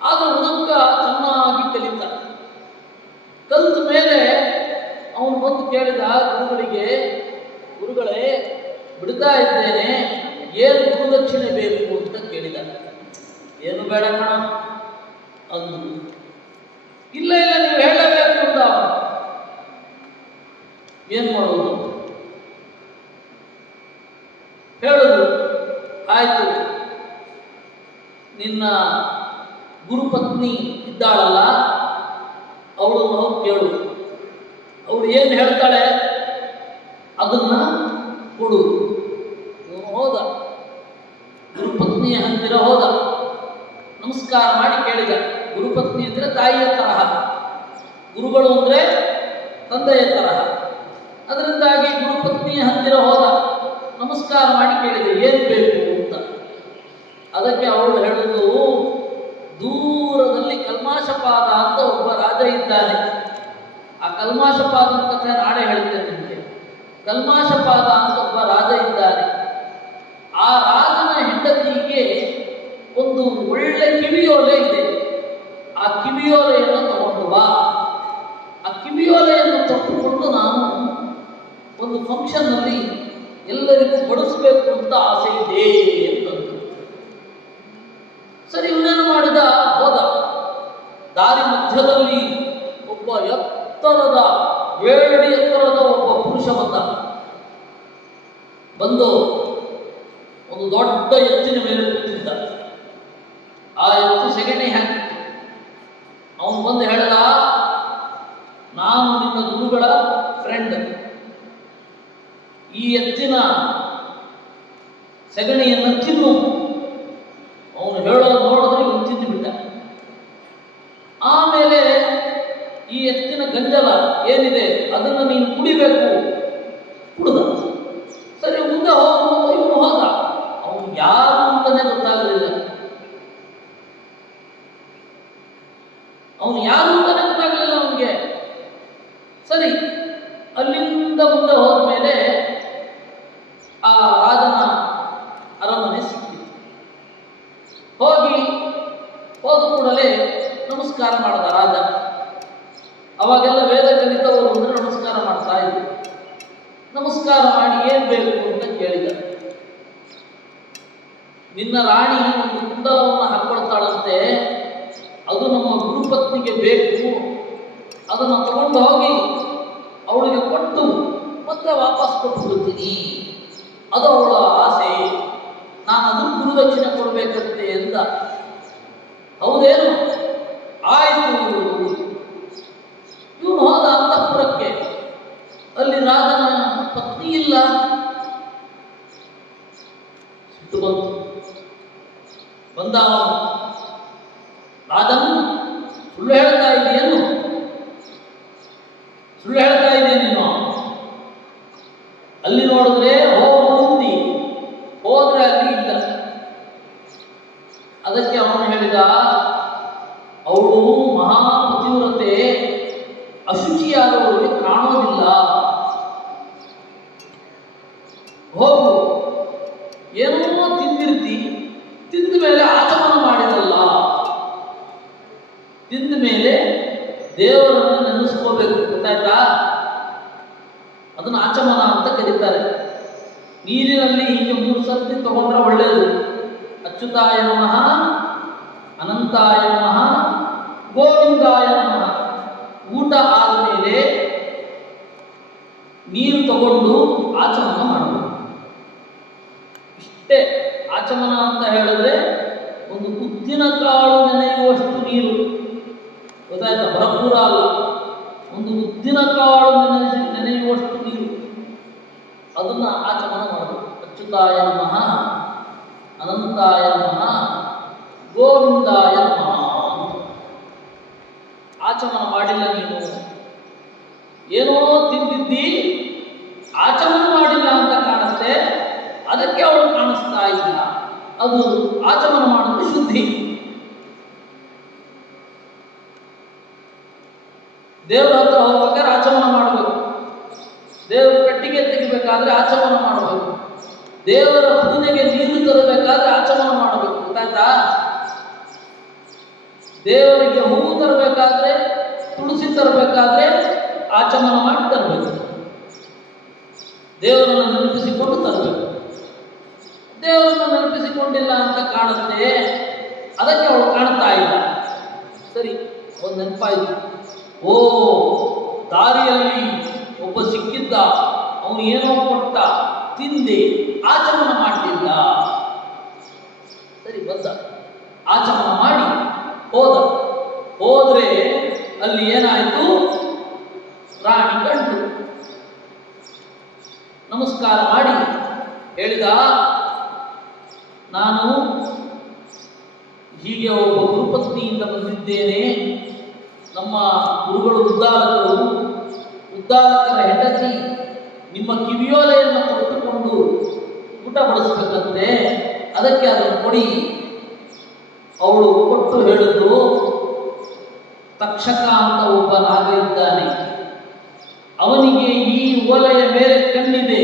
ಆಗ ಉದಂಕ ಚೆನ್ನಾಗಿ ಕಲಿತ. ಕಲಿತ ಮೇಲೆ ಅವನು ಬಂದು ಕೇಳಿದ ಗುರುಗಳಿಗೆ, ಗುರುಗಳೇ ಬಿಡ್ತಾ ಇದ್ದೇನೆ, ಏನು ಗುರುದಕ್ಷಿಣೆ ಬೇಕು ಅಂತ ಕೇಳಿದ. ಏನು ಬೇಡ ಕಣ ಅಂದು. ಇಲ್ಲ ಇಲ್ಲ, ನೀವು ಹೇಳಬೇಕು ಅಂತ. ಏನು ಮಾಡೋದು? ಹೇಳುದು. ಆಯಿತು, ನಿನ್ನ ಗುರುಪತ್ನಿ ಇದ್ದಾಳಲ್ಲ, ಅವಳನ್ನು ಹೋಗಿ ಕೇಳು. ಅವಳು ಏನು ಹೇಳ್ತಾಳೆ ಅದನ್ನ ಕೊಡು. ಇವನು ಹೋದ, ಗುರುಪತ್ನಿಯ ಹತ್ತಿರ ಹೋದ, ನಮಸ್ಕಾರ ಮಾಡಿ ಕೇಳಿದ. ಗುರುಪತ್ನಿ ಅಂದರೆ ತಾಯಿಯ ತರಹ, ಗುರುಗಳು ಅಂದರೆ ತಂದೆಯ ತರಹ. ಅದರಿಂದಾಗಿ ಗುರುಪತ್ನಿಯ ಹತ್ತಿರ ಹೋದ, ನಮಸ್ಕಾರ ಮಾಡಿ ಕೇಳಿದ ಏನು ಬೇಕು ಅಂತ. ಅದಕ್ಕೆ ಅವಳು ಹೇಳುವುದು, ದೂರದಲ್ಲಿ ಕಲ್ಮಾಶಪಾದ ಅಂತ ಒಬ್ಬ ರಾಜ ಇದ್ದಾನೆ. ಆ ಕಲ್ಮಾಶಪಾದ ಕಥೆ ನಾಳೆ ಹೇಳ್ತೇನೆ ನಿಮಗೆ. ಕಲ್ಮಾಶಪಾದ ಅಂತ ಒಬ್ಬ ರಾಜ ಇದ್ದಾನೆ. ಆ ರಾಜನ ಹೆಂಡತಿಗೆ ಒಂದು ಒಳ್ಳೆ ಕಿವಿಯೋಲೆ ಇದೆ. ಆ ಕಿವಿಯೋಲೆಯನ್ನು ತಗೊಂಡು ಬಾ. ಆ ಕಿವಿಯೋಲೆಯನ್ನು ತೊಟ್ಟುಕೊಂಡು ನಾನು ಒಂದು ಫಂಕ್ಷನ್ನಲ್ಲಿ ಎಲ್ಲರಿಗೂ ಬಡಿಸಬೇಕು ಅಂತ ಆಸೆ ಇದೆ ಅಂತಂದು. ಸರಿ, ಇವನೇನು ಮಾಡಿದ, ಹೋದ. ದಾರಿ ಮಧ್ಯದಲ್ಲಿ ಒಬ್ಬ ಎತ್ತರದ 7 ಅಡಿ ಎತ್ತರದ ಒಬ್ಬ ಪುರುಷ ಬಂದು ಒಂದು ದೊಡ್ಡ ಎತ್ತಿನ ಮೇಲೆ ಕೂತಿದ್ದ. ಆ ಎತ್ತು ಸೆಗಣಿ ಹಾಕಿತ್ತು. ಅವನು ಬಂದು ಹೇಳಿದ, ನಾನು ನಿನ್ನ ಗುರುಗಳ ಫ್ರೆಂಡ್, ಈ ಎತ್ತಿನ ಸೆಗಣಿಯನ್ನು ತಿನ್ನು. ಅವನು ಹೇಳೋದು ನೋಡಿದ್ರೆ ಇವನು ತಿಂದು ಬಿಟ್ಟ. ಆಮೇಲೆ ಈ ಎತ್ತಿನ ಗಂಜಲ ಏನಿದೆ ಅದನ್ನು ನೀನು ಕುಡಿಬೇಕು. ಕುಡಿದ. ಸರಿ, ಮುಂದೆ ಹೋಗುವಂತ ಇವನು ಹೋದ. ಅವನು ಯಾರು ಅಂತಾನೆ ಗೊತ್ತಾಗಲಿಲ್ಲ. ಅವನಿಗೆ. ಸರಿ, ಅಲ್ಲಿಂದ ಮುಂದೆ ಹೋದ ಮೇಲೆ ಆ ರಾಜನ ಅರಮನೆ ಸಿಕ್ಕಿತು. ಹೋದ ಕೂಡಲೇ ನಮಸ್ಕಾರ ಮಾಡಿದ ರಾಜ. ಅವಾಗೆಲ್ಲ ವೇದ ಕಲಿತವರು ಅಂದರೆ ನಮಸ್ಕಾರ ಮಾಡ್ತಾ ಇದ್ರು. ನಮಸ್ಕಾರ ಮಾಡಿ ಏನು ಬೇಕು ಅಂತ ಕೇಳಿದ. ನಿನ್ನ ರಾಣಿ ಒಂದು ಕುಂಡಲವನ್ನು ಹಾಕೊಳ್ತಾಳಂತೆ, ಅದು ನಮ್ಮ ಗುರುಪತ್ನಿಗೆ ಬೇಕು, ಅದನ್ನು ತಗೊಂಡು ಹೋಗಿ ಅವಳಿಗೆ ಕೊಟ್ಟು ಮತ್ತೆ ವಾಪಸ್ ಕೊಟ್ಟು ಬಿಡ್ತೀನಿ, ಅದು ಅವಳ ಆಸೆ, ನಾನು ಅದನ್ನು ಗುರುದಕ್ಷಿಣೆ ಕೊಡಬೇಕಂತೆ ಎಂದ. ಹೌದೇನು, ಆಯಿತು. ಇವನು ಹೋದ ಅಂತಃಪುರಕ್ಕೆ. ಅಲ್ಲಿ ರಾಜನ ಪತ್ನಿ ಇಲ್ಲ. ಸಿಟ್ಟು ಬಂದ. ರಾಜನು ಸುಳ್ಳು ಹೇಳ್ತಾ ಇದೆಯೇನು? ಸುಳ್ಳು ಹೇಳ್ತಾ ಇದೆಯಾ ನೀನು? ಅಲ್ಲಿ ನೋಡಿದ್ರೆ ಹೋಗಿ ಹೋದ್ರೆ ಅಲ್ಲಿ ಇಲ್ಲ. ಅದಕ್ಕೆ ಅವನು ಹೇಳಿದ, ಅವಳು ಮಹಾಪತಿವ್ರತೆ, ಅಶುಚಿಯಾದವರಿಗೆ ಕಾಣೋದಿಲ್ಲ. ಹೋಗು, ಏನೋ ತಿಂದಿರ್ತಿ, ತಿಂದ ಮೇಲೆ ಆಚಮನ ಮಾಡಿದಲ್ಲ, ತಿಂದ ಮೇಲೆ ದೇವರನ್ನು ನೆನೆಸ್ಕೋಬೇಕು, ಗೊತ್ತಾಯ್ತಾ? ಅದನ್ನು ಆಚಮನ ಅಂತ ಕರೀತಾರೆ. ನೀರಿನಲ್ಲಿ ಹೀಗೆ 3 ಸರ್ತಿ ತಗೊಂಡ್ರೆ ಒಳ್ಳೆಯದು. ಅಚ್ಯುತಾಯ ನಮಃ, ಅನಂತಾಯ ನಮಃ, ಗೋವಿಂದಾಯ ನಮಃ. ಊಟ ಆದಮೇಲೆ ನೀರು ತಗೊಂಡು ಆಚಮನ ಮಾಡಬೇಕು. ಇಷ್ಟೇ ಆಚಮನ ಅಂತ ಹೇಳಿದ್ರೆ, ಒಂದು ಉದ್ದಿನ ಕಾಳು ನೆನೆಯುವಷ್ಟು ನೀರು, ಗೊತ್ತಾಯ್ತಾ? ಭರಪೂರ ಅಲ್ಲ, ಒಂದು ಉದ್ದಿನ ಕಾಳು ನೆನೆಯುವಷ್ಟು ನೀರು, ಅದನ್ನು ಆಚಮನ ಮಾಡಬೇಕು. ಅಚ್ಯುತಾಯ ನಮಃ, ಅನಂತಾಯ ನಮಃ, ಗೋವಿಂದಾಯ ನಮಃ. ಆಚಮನ ಮಾಡಿಲ್ಲ ನೀನು, ಏನೋ ತಿಂದಿದ್ದಿ, ಆಚಮನ ಮಾಡಿಲ್ಲ ಅಂತ ಕಾಣುತ್ತೆ, ಅದಕ್ಕೆ ಅವಳು ಕಾಣಿಸ್ತಾ ಇಲ್ಲ. ಅದು ಆಚಮನ ಮಾಡೋದು ಶುದ್ಧಿ. ದೇವರ ಹತ್ರ ಹೋಗ್ಬೇಕಾದ್ರೆ ಆಚಮನ ಮಾಡಬೇಕು. ದೇವರ ಪೆಟ್ಟಿಗೆ ತೆಗಿಬೇಕಾದ್ರೆ ಆಚಮನ ಮಾಡಬೇಕು. ದೇವರ ಪೂಜೆಗೆ ನೀರು ತರಬೇಕಾದ್ರೆ ಆಚಮನ ಮಾಡಬೇಕು, ಗೊತ್ತಾಯ್ತಾ? ದೇವರಿಗೆ ಹೂವು ತರಬೇಕಾದ್ರೆ, ತುಳಸಿ ತರಬೇಕಾದ್ರೆ ಆಚಮನ ಮಾಡಿ ತರಬೇಕು. ದೇವರನ್ನು ನೆನಪಿಸಿಕೊಂಡು ತರಬೇಕು. ದೇವರನ್ನು ನೆನಪಿಸಿಕೊಂಡಿಲ್ಲ ಅಂತ ಕಾಣುತ್ತೆ, ಅದಕ್ಕೆ ಅವಳು ಕಾಣ್ತಾ ಇಲ್ಲ. ಸರಿ, ಒಂದು ನೆನಪಾಯಿತು. ಓ, ದಾರಿಯಲ್ಲಿ ಒಬ್ಬ ಸಿಕ್ಕಿದ್ದ, ಅವನು ಏನೋ ಕೊಟ್ಟ, ತಿಂದೆ, ಆಚಮನ ಮಾಡಲಿಲ್ಲ. ಸರಿ, ಬಂದ, ಆಚಮನ ಮಾಡಿ ಹೋದ್ರೆ ಅಲ್ಲಿ ಏನಾಯಿತು? ರಾಣಿ ಕಂಡು. ನಾನು ಹೀಗೆ ಒಬ್ಬ ಗುರುಪತ್ನಿಯಿಂದ ಬಂದಿದ್ದೇನೆ. ನಮ್ಮ ಗುರುಗಳು ಉದ್ದಾಲಕರ ಹೆಂಡತಿ ನಿಮ್ಮ ಕಿವಿಯೋಲೆಯನ್ನು ಕೊಟ್ಟುಕೊಂಡು ಊಟ ಬಡಿಸ್ಬೇಕಂತೆ, ಅದಕ್ಕೆ ಅದನ್ನು ಕೊಡಿ. ಅವಳು ಕೊಟ್ಟು ಹೇಳಿದ್ರು, ತಕ್ಷಕ ಅಂತ ಒಬ್ಬ ನಾಗ ಇದ್ದಾನೆ, ಅವನಿಗೆ ಈ ಓಲೆಯ ಮೇಲೆ ಕಣ್ಣಿದೆ,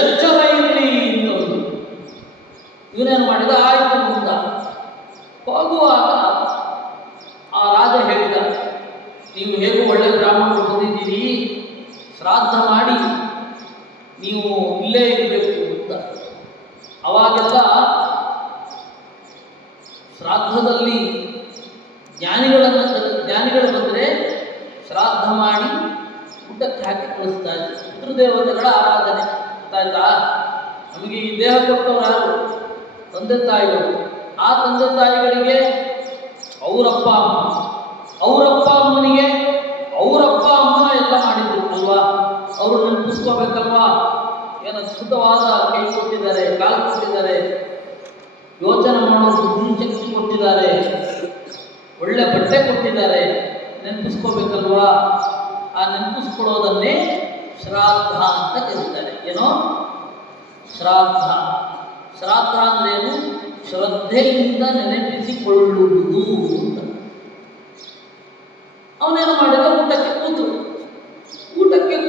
ಎಚ್ಚರ ಇರಲಿ ಅಂತಂದು. ಇವನೇನು ಮಾಡಿದ, ಆಯ್ತು ಅಂತ ಹೋಗುವಾಗ ಆ ರಾಜ ಹೇಳಿದ, ನೀವು ಹೇಗೂ ಒಳ್ಳೆ ಬ್ರಾಹ್ಮಣರು ಬಂದಿದ್ದೀರಿ, ಶ್ರಾದ್ದ ಮಾಡಿ ನೀವು ಇಲ್ಲೇ ಇರಬೇಕು ಅಂತ. ಅವಾಗೆಲ್ಲ ಶ್ರಾದ್ದದಲ್ಲಿ ಜ್ಞಾನಿಗಳು ಬಂದರೆ ಶ್ರಾದ್ದ ಮಾಡಿ ಊಟಕ್ಕೆ ಹಾಕಿ ಕಳಿಸ್ತಾರೆ. ಪಿತೃದೇವತೆಗಳ ಆರಾಧನೆ ಗೊತ್ತಾಯ್ತಾ. ನಮಗೆ ಈ ದೇಹ ಕೊಟ್ಟವರು ಯಾರು? ತಂದೆ ತಾಯಿಗಳು. ಆ ತಂದೆ ತಾಯಿಗಳಿಗೆ ಅವರಪ್ಪ ಅಮ್ಮನಿಗೆ ಅವರಪ್ಪ ಅಮ್ಮನ ಎಲ್ಲ ಮಾಡಿದ್ರು ಅಲ್ವಾ. ಅವರು ನೆನಪಿಸ್ಕೋಬೇಕಲ್ವಾ. ಏನು ಅದ್ಭುತವಾದ ಕೈ ಕೊಟ್ಟಿದ್ದಾರೆ, ಕಾಲು ಕೊಟ್ಟಿದ್ದಾರೆ, ಯೋಚನೆ ಮಾಡೋ ಬುದ್ಧಿ ಶಕ್ತಿ ಕೊಟ್ಟಿದ್ದಾರೆ, ಒಳ್ಳೆ ಬಟ್ಟೆ ಕೊಟ್ಟಿದ್ದಾರೆ, ನೆನಪಿಸ್ಕೋಬೇಕಲ್ವಾ. ಆ ನೆನಪಿಸ್ಕೊಳ್ಳೋದನ್ನೇ ಶ್ರಾದ್ದ ಅಂತ ಕರೀತಾರೆ. ಏನೋ ಶ್ರಾದ್ದ. ಶ್ರಾದ್ದ ಅಂದ್ರೇನು? ಶ್ರದ್ಧೆಯಿಂದ ನೆನಪಿಸಿಕೊಳ್ಳುವುದು ಅಂತ. ಅವನೇನು ಮಾಡಿದ, ಊಟಕ್ಕೆ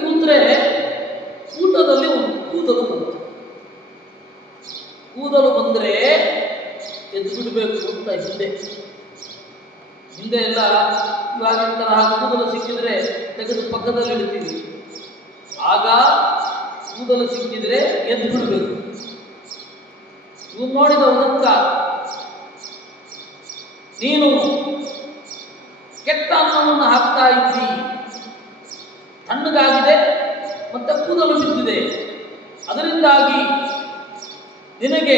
ಕೂತ್ರೆ ಊಟದಲ್ಲಿ ಒಂದು ಕೂದಲು ಬಂದರೆ ಎದ್ದು ಬಿಡಬೇಕು ಅಂತ ಹಿಂದೆ ಎಲ್ಲ ಇವಾಗಿನ ತರಹ ಕೂದಲು ಸಿಕ್ಕಿದ್ರೆ ತೆಗೆದು ಪಕ್ಕದಲ್ಲಿ ಇಡ್ತೀವಿ. ಆಗ ಕೂದಲು ಸಿಕ್ಕಿದ್ರೆ ಎದ್ದು ಬಿಡಬೇಕು. ಇವು ನೋಡಿದ ಉದಕ್ಕ, ನೀನು ಕೆಟ್ಟ ಅನ್ನವನ್ನು ಹಾಕ್ತಾ ಇದ್ದಿ, ತಣ್ಣಗಾಗಿದೆ ಮತ್ತೆ ಕೂದಲು ಬಿದ್ದಿದೆ, ಅದರಿಂದಾಗಿ ನಿನಗೆ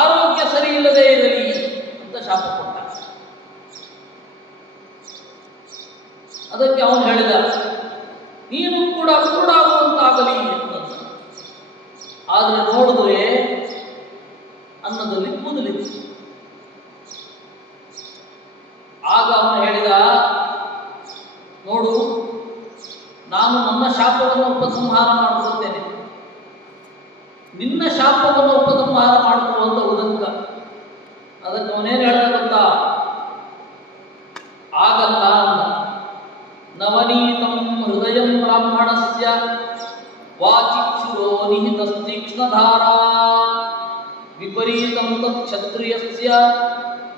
ಆರೋಗ್ಯ ಸರಿ ಇಲ್ಲದೆ ಇರಲಿ ಅಂತ ಶಾಪ ಕೊಟ್ಟ. ಅದಕ್ಕೆ ಅವನು ಹೇಳಿದ, ನೀನು ಕೂಡ ಕುರುಡಾಗುವಂತಾಗಲಿ ಅಂತಂದ. ಆದರೆ ನೋಡಿದ್ರೆ ಅನ್ನದಲ್ಲಿ ಕೂದಲಿತ್ತು. ಆಗ ಅವನು ಹೇಳಿದ, ನೋಡು, ನಾನು ನನ್ನ ಶಾಪವನ್ನು ಉಪಸಂಹಾರ ಮಾಡಿಕೊಳ್ತೇನೆ, ನಿನ್ನ ಶಾಪವನ್ನು ಉಪಸಂಹಾರ ಮಾಡಿಕೊಳ್ಳುವಂತ ಉದಂಕ. ಅದಕ್ಕೆ ಅವನೇನು ಹೇಳ್ದ ಗೊತ್ತಾ? ಆಗಲ್ಲ ಅಂದ. ನವನೀತಂ ಹೃದಯಂ ಬ್ರಾಹ್ಮಣಸ್ಯ ವಾಚಿಕ್ಷುರೋ ನಿಹಿತಸ್ತೀಕ್ಷ್ಣಧಾರಾ ವಿಪರೀತಂ ತತ್ಕ್ಷತ್ರಿಯಸ್ಯ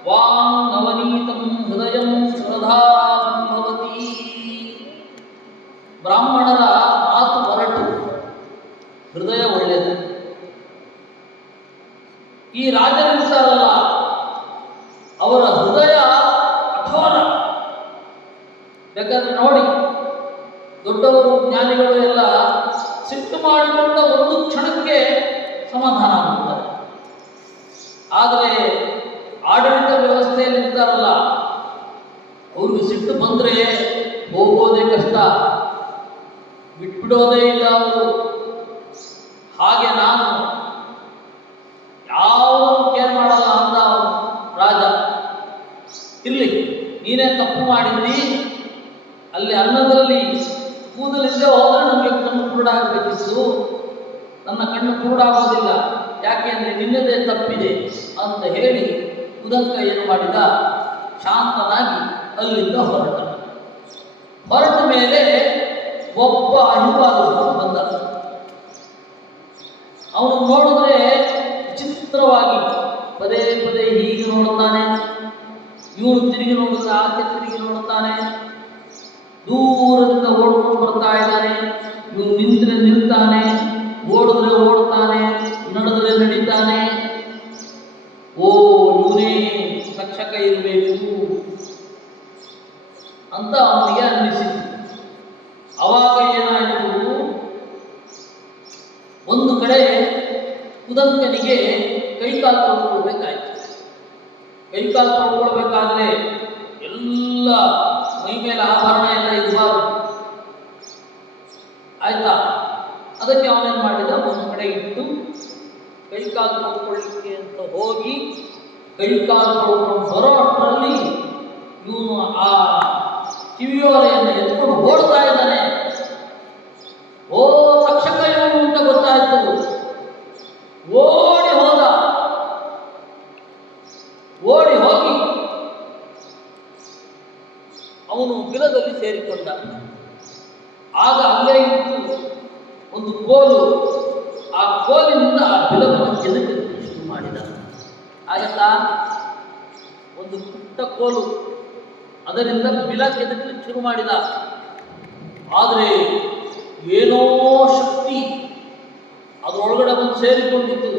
ವಾಂ ನವನೀತಂ ಹೃದಯಂ ಸ್ವರಧಾರಾಂ ಭವತಿ. ಬ್ರಾಹ್ಮಣರ ಮಾತು ಹೊರಟು, ಹೃದಯ ಒಳ್ಳೆಯದು. ಈ ರಾಜರಿರ್ತಾರಲ್ಲ, ಅವರ ಹೃದಯ ಕಠೋರ. ಬೇಕಾದ್ರೆ ನೋಡಿ, ದೊಡ್ಡವರು ಜ್ಞಾನಿಗಳು ಎಲ್ಲ ಸಿಟ್ಟು ಮಾಡಿಕೊಂಡ ಒಂದು ಕ್ಷಣಕ್ಕೆ ಸಮಾಧಾನ ಆಗುತ್ತಾರೆ. ಆದರೆ ಆಡಳಿತ ವ್ಯವಸ್ಥೆಯಲ್ಲಿ ಇರ್ತಾರಲ್ಲ, ಅವ್ರಿಗೆ ಸಿಟ್ಟು ಬಂದರೆ ಹೋಗೋದೇ ಕಷ್ಟ, ಬಿಟ್ಬಿಡೋದೇ ಇಲ್ಲ ಅವರು. ಹಾಗೆ ನಾನು ಯಾವನು ಕೇರ್ ಮಾಡಲ್ಲ ಅಂದ ರಾಜ. ಇರ್ಲಿ, ನೀನೇ ತಪ್ಪು ಮಾಡಿದ್ದಿ, ಅಲ್ಲಿ ಅನ್ನದಲ್ಲಿ ಕೂದಲಿಂದ ಹೋದ್ರೆ ನಮಗೆ ಕಣ್ಣು ಕುರುಡಾಗಬೇಕಿತ್ತು, ನನ್ನ ಕಣ್ಣು ಕುರುಡಾಗೋದಿಲ್ಲ, ಯಾಕೆ ಅಂದರೆ ನಿನ್ನದೇ ತಪ್ಪಿದೆ ಅಂತ ಹೇಳಿ ಉದಂಕ ಏನು ಮಾಡಿದ, ಶಾಂತನಾಗಿ ಅಲ್ಲಿಂದ ಹೊರಟ ಮೇಲೆ ಒಬ್ಬ ಅಹಿವಾದನು ಬಂದ. ಅವನು ನೋಡಿದ್ರೆ ವಿಚಿತ್ರವಾಗಿ ಪದೇ ಪದೇ ಹೀಗೆ ನೋಡುತ್ತಾನೆ, ಇವನು ತಿರುಗಿ ನೋಡಿದ್ರೆ ಆಕೆ ತಿರುಗಿ ನೋಡುತ್ತಾನೆ, ದೂರದಿಂದ ಓಡ್ಕೊಂಡು ಬರ್ತಾ ಇದ್ದಾನೆ. ಇವನು ನಿಂತರೆ ನಿಲ್ತಾನೆ, ಓಡಿದ್ರೆ ಓಡ್ತಾನೆ, ನಡೆದ್ರೆ ನಡೀತಾನೆ. ಓ, ಇವನೇ ತಕ್ಷಕ ಇರಬೇಕು ಅಂತ ಅವನಿಗೆ ಅನ್ನಿಸಿತು. ಅವಾಗ ಏನಾಯಿತು, ಒಂದು ಕಡೆ ಉದಂಕನಿಗೆ ಕೈಕಾಲು ತೊಳ್ಕೊಳ್ಬೇಕಾಯ್ತು. ಕೈಕಾಲು ತೊಳ್ಕೊಳ್ಬೇಕಾದ್ರೆ ಎಲ್ಲ ಮೈ ಮೇಲೆ ಆಭರಣ ಎಲ್ಲ ಇರಬಾರ್ದು, ಆಯ್ತಾ. ಅದಕ್ಕೆ ಅವನೇನು ಮಾಡಿದ, ಒಂದು ಕಡೆ ಇಟ್ಟು ಕೈಕಾಲು ತೊಳ್ಕೊಳ್ಳಿಕ್ಕೆ ಅಂತ ಹೋಗಿ ಕೈಕಾಲು ತೊಳ್ಕೊಂಡು ಬರೋ ಅಷ್ಟರಲ್ಲಿ ಇವನು ಆ ಕಿವಿಯೋಲೆಯನ್ನು ಎತ್ಕೊಂಡು ಓಡ್ತಾ ಇದ್ದಾನೆ. ಓ ತಕ್ಷಕ ಇವನು ಅಂತ ಗೊತ್ತಾಯ್ತು. ಓಡಿ ಹೋದ. ಓಡಿ ಹೋಗಿ ಅವನು ಬಿಲದಲ್ಲಿ ಸೇರಿಕೊಂಡ. ಆಗ ಅಲ್ಲೇ ಇತ್ತು ಒಂದು ಕೋಲು. ಆ ಕೋಲಿನಿಂದ ಆ ಬಿಲವನ್ನು ಕೆದಕಲಿಕ್ಕೆ ಶುರು ಮಾಡಿದ. ಆಗತ್ತಾ? ಒಂದು ಪುಟ್ಟ ಕೋಲು, ಅದರಿಂದ ಬಿಲ ಕೆದಕಲಿಕ್ಕೆ ಶುರು ಮಾಡಿದ. ಆದರೆ ಏನೋ ಶಕ್ತಿ ಅದರೊಳಗಡೆ ಬಂದು ಸೇರಿಕೊಂಡಿತ್ತು.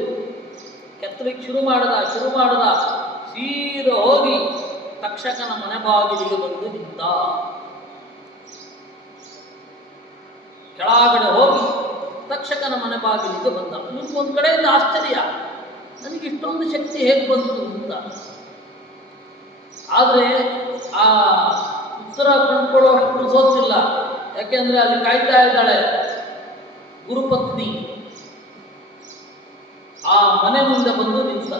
ಕೆತ್ತಲಿಕ್ಕೆ ಶುರು ಮಾಡದ ಸೀದಾ ಹೋಗಿ ತಕ್ಷಕನ ಮನೆ ಬಾಗಿಲಿಗೆ ಬಂದು ನಿಂತ. ಕೆಳಗಡೆ ಹೋಗಿ ತಕ್ಷಕನ ಮನೆ ಬಾಗಿಲಿಗೆ ಬಂದ. ಒಂದು ಕಡೆಯಿಂದ ಆಶ್ಚರ್ಯ, ನನಗೆ ಇಷ್ಟೊಂದು ಶಕ್ತಿ ಹೇಗೆ ಬಂತು ಅಂತ. ಆದರೆ ಆ ಉತ್ತರ ಕಂಡುಕೊಳ್ಳುವಷ್ಟು ಸೋತಿಲ್ಲ. ಯಾಕೆಂದ್ರೆ ಅಲ್ಲಿ ಕಾಯ್ತಾ ಇದ್ದಾಳೆ ಗುರುಪತ್ನಿ. ಆ ಮನೆ ಮುಂದೆ ಬಂದು ನಿಂತ.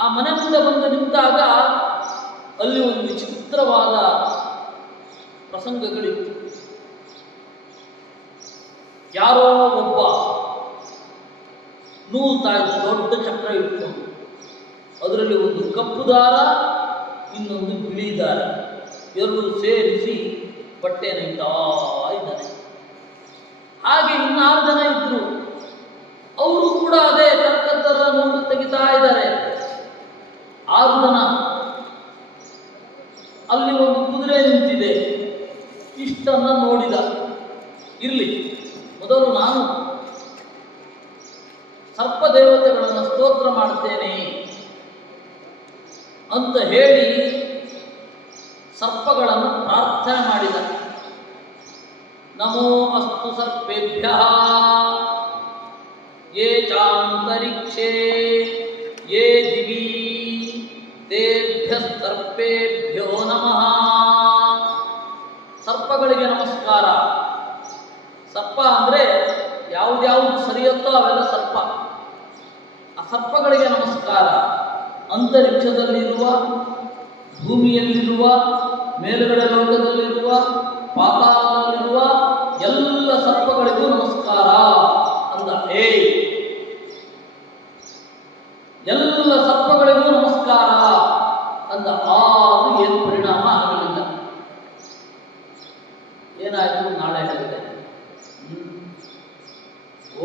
ಆ ಮನೆ ಮುಂದೆ ಬಂದು ನಿಂತಾಗ ಅಲ್ಲಿ ಒಂದು ವಿಚಿತ್ರವಾದ ಪ್ರಸಂಗಗಳಿತ್ತು. ಯಾರೋ ಒಬ್ಬ ನೂಲ್ತಾ ಇದ್ದ ದೊಡ್ಡ ಚಕ್ರ ಇಟ್ಕೊಂಡು, ಅದರಲ್ಲಿ ಒಂದು ಕಪ್ಪು ದಾರ, ಇನ್ನೊಂದು ಬಿಳಿ ದಾರ, ಎರಡು ಸೇರಿಸಿ ಬಟ್ಟೆ ನೈತಾ ಇದ್ದಾನೆ. ಹಾಗೆ 6 ಜನ ಇದ್ರು. ಅವರು ಕೂಡ ಅದೇ ತರಕತ್ತರ ನೂಲು ತೆಗಿತಾ ಇದ್ದಾರೆ. 6 ಜನ. ಅಲ್ಲಿ ಒಂದು ಕುದುರೆ ನಿಂತಿದೆ. ಇಷ್ಟನ್ನ ನೋಡಿದ. ಇರಲಿ, ಮೊದಲು ನಾನು ಸರ್ಪ ದೇವತೆಗಳನ್ನು ಸ್ತೋತ್ರ ಮಾಡ್ತೇನೆ ಅಂತ ಹೇಳಿ ಸರ್ಪಗಳನ್ನು ಪ್ರಾರ್ಥನೆ ಮಾಡಿದ. ನಮೋ ಅಸ್ತು ಸರ್ಪೇಭ್ಯಃ ಯೇ ಚಾಂತರಿಕ್ಷೇ ಯೇ ದಿವಿ ತೇಭ್ಯಃ ಸರ್ಪೇಭ್ಯೋ ನಮಃ. ಸರ್ಪಗಳಿಗೆ ನಮಸ್ಕಾರ. ಸರ್ಪ ಅಂದರೆ ಯಾವುದ್ಯಾವುದು ಸರಿಯುತ್ತೋ ಅವೆಲ್ಲ ಸರ್ಪ. ಆ ಸರ್ಪಗಳಿಗೆ ನಮಸ್ಕಾರ. ಅಂತರಿಕ್ಷದಲ್ಲಿರುವ, ಭೂಮಿಯಲ್ಲಿರುವ, ಮೇಲುಗಡೆ ಲೋಕದಲ್ಲಿರುವ, ಪಾತಾಳದಲ್ಲಿರುವ ಎಲ್ಲ ಸರ್ಪಗಳಿಗೂ ನಮಸ್ಕಾರ ಅಂದ. ಎಲ್ಲ ಸರ್ಪಗಳಿಗೂ ನಮಸ್ಕಾರ ಅಂದ. ಆದರೂ ಏನು ಪರಿಣಾಮ ಆಗಲಿಲ್ಲ. ಏನಾಯಿತು ನಾಳೆ ಹೇಳ್ತೇನೆ.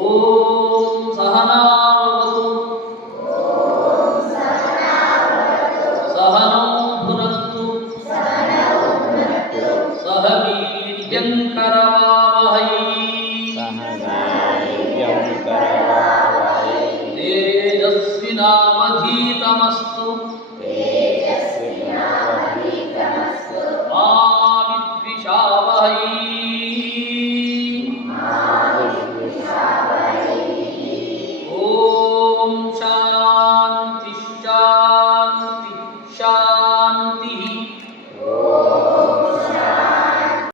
ಓಂ ಸಹನಾವತು ಸಹನೋ ಭುನಕ್ತು ಸಹ ವೀರ್ಯಂ ಕರವಾವಹೈ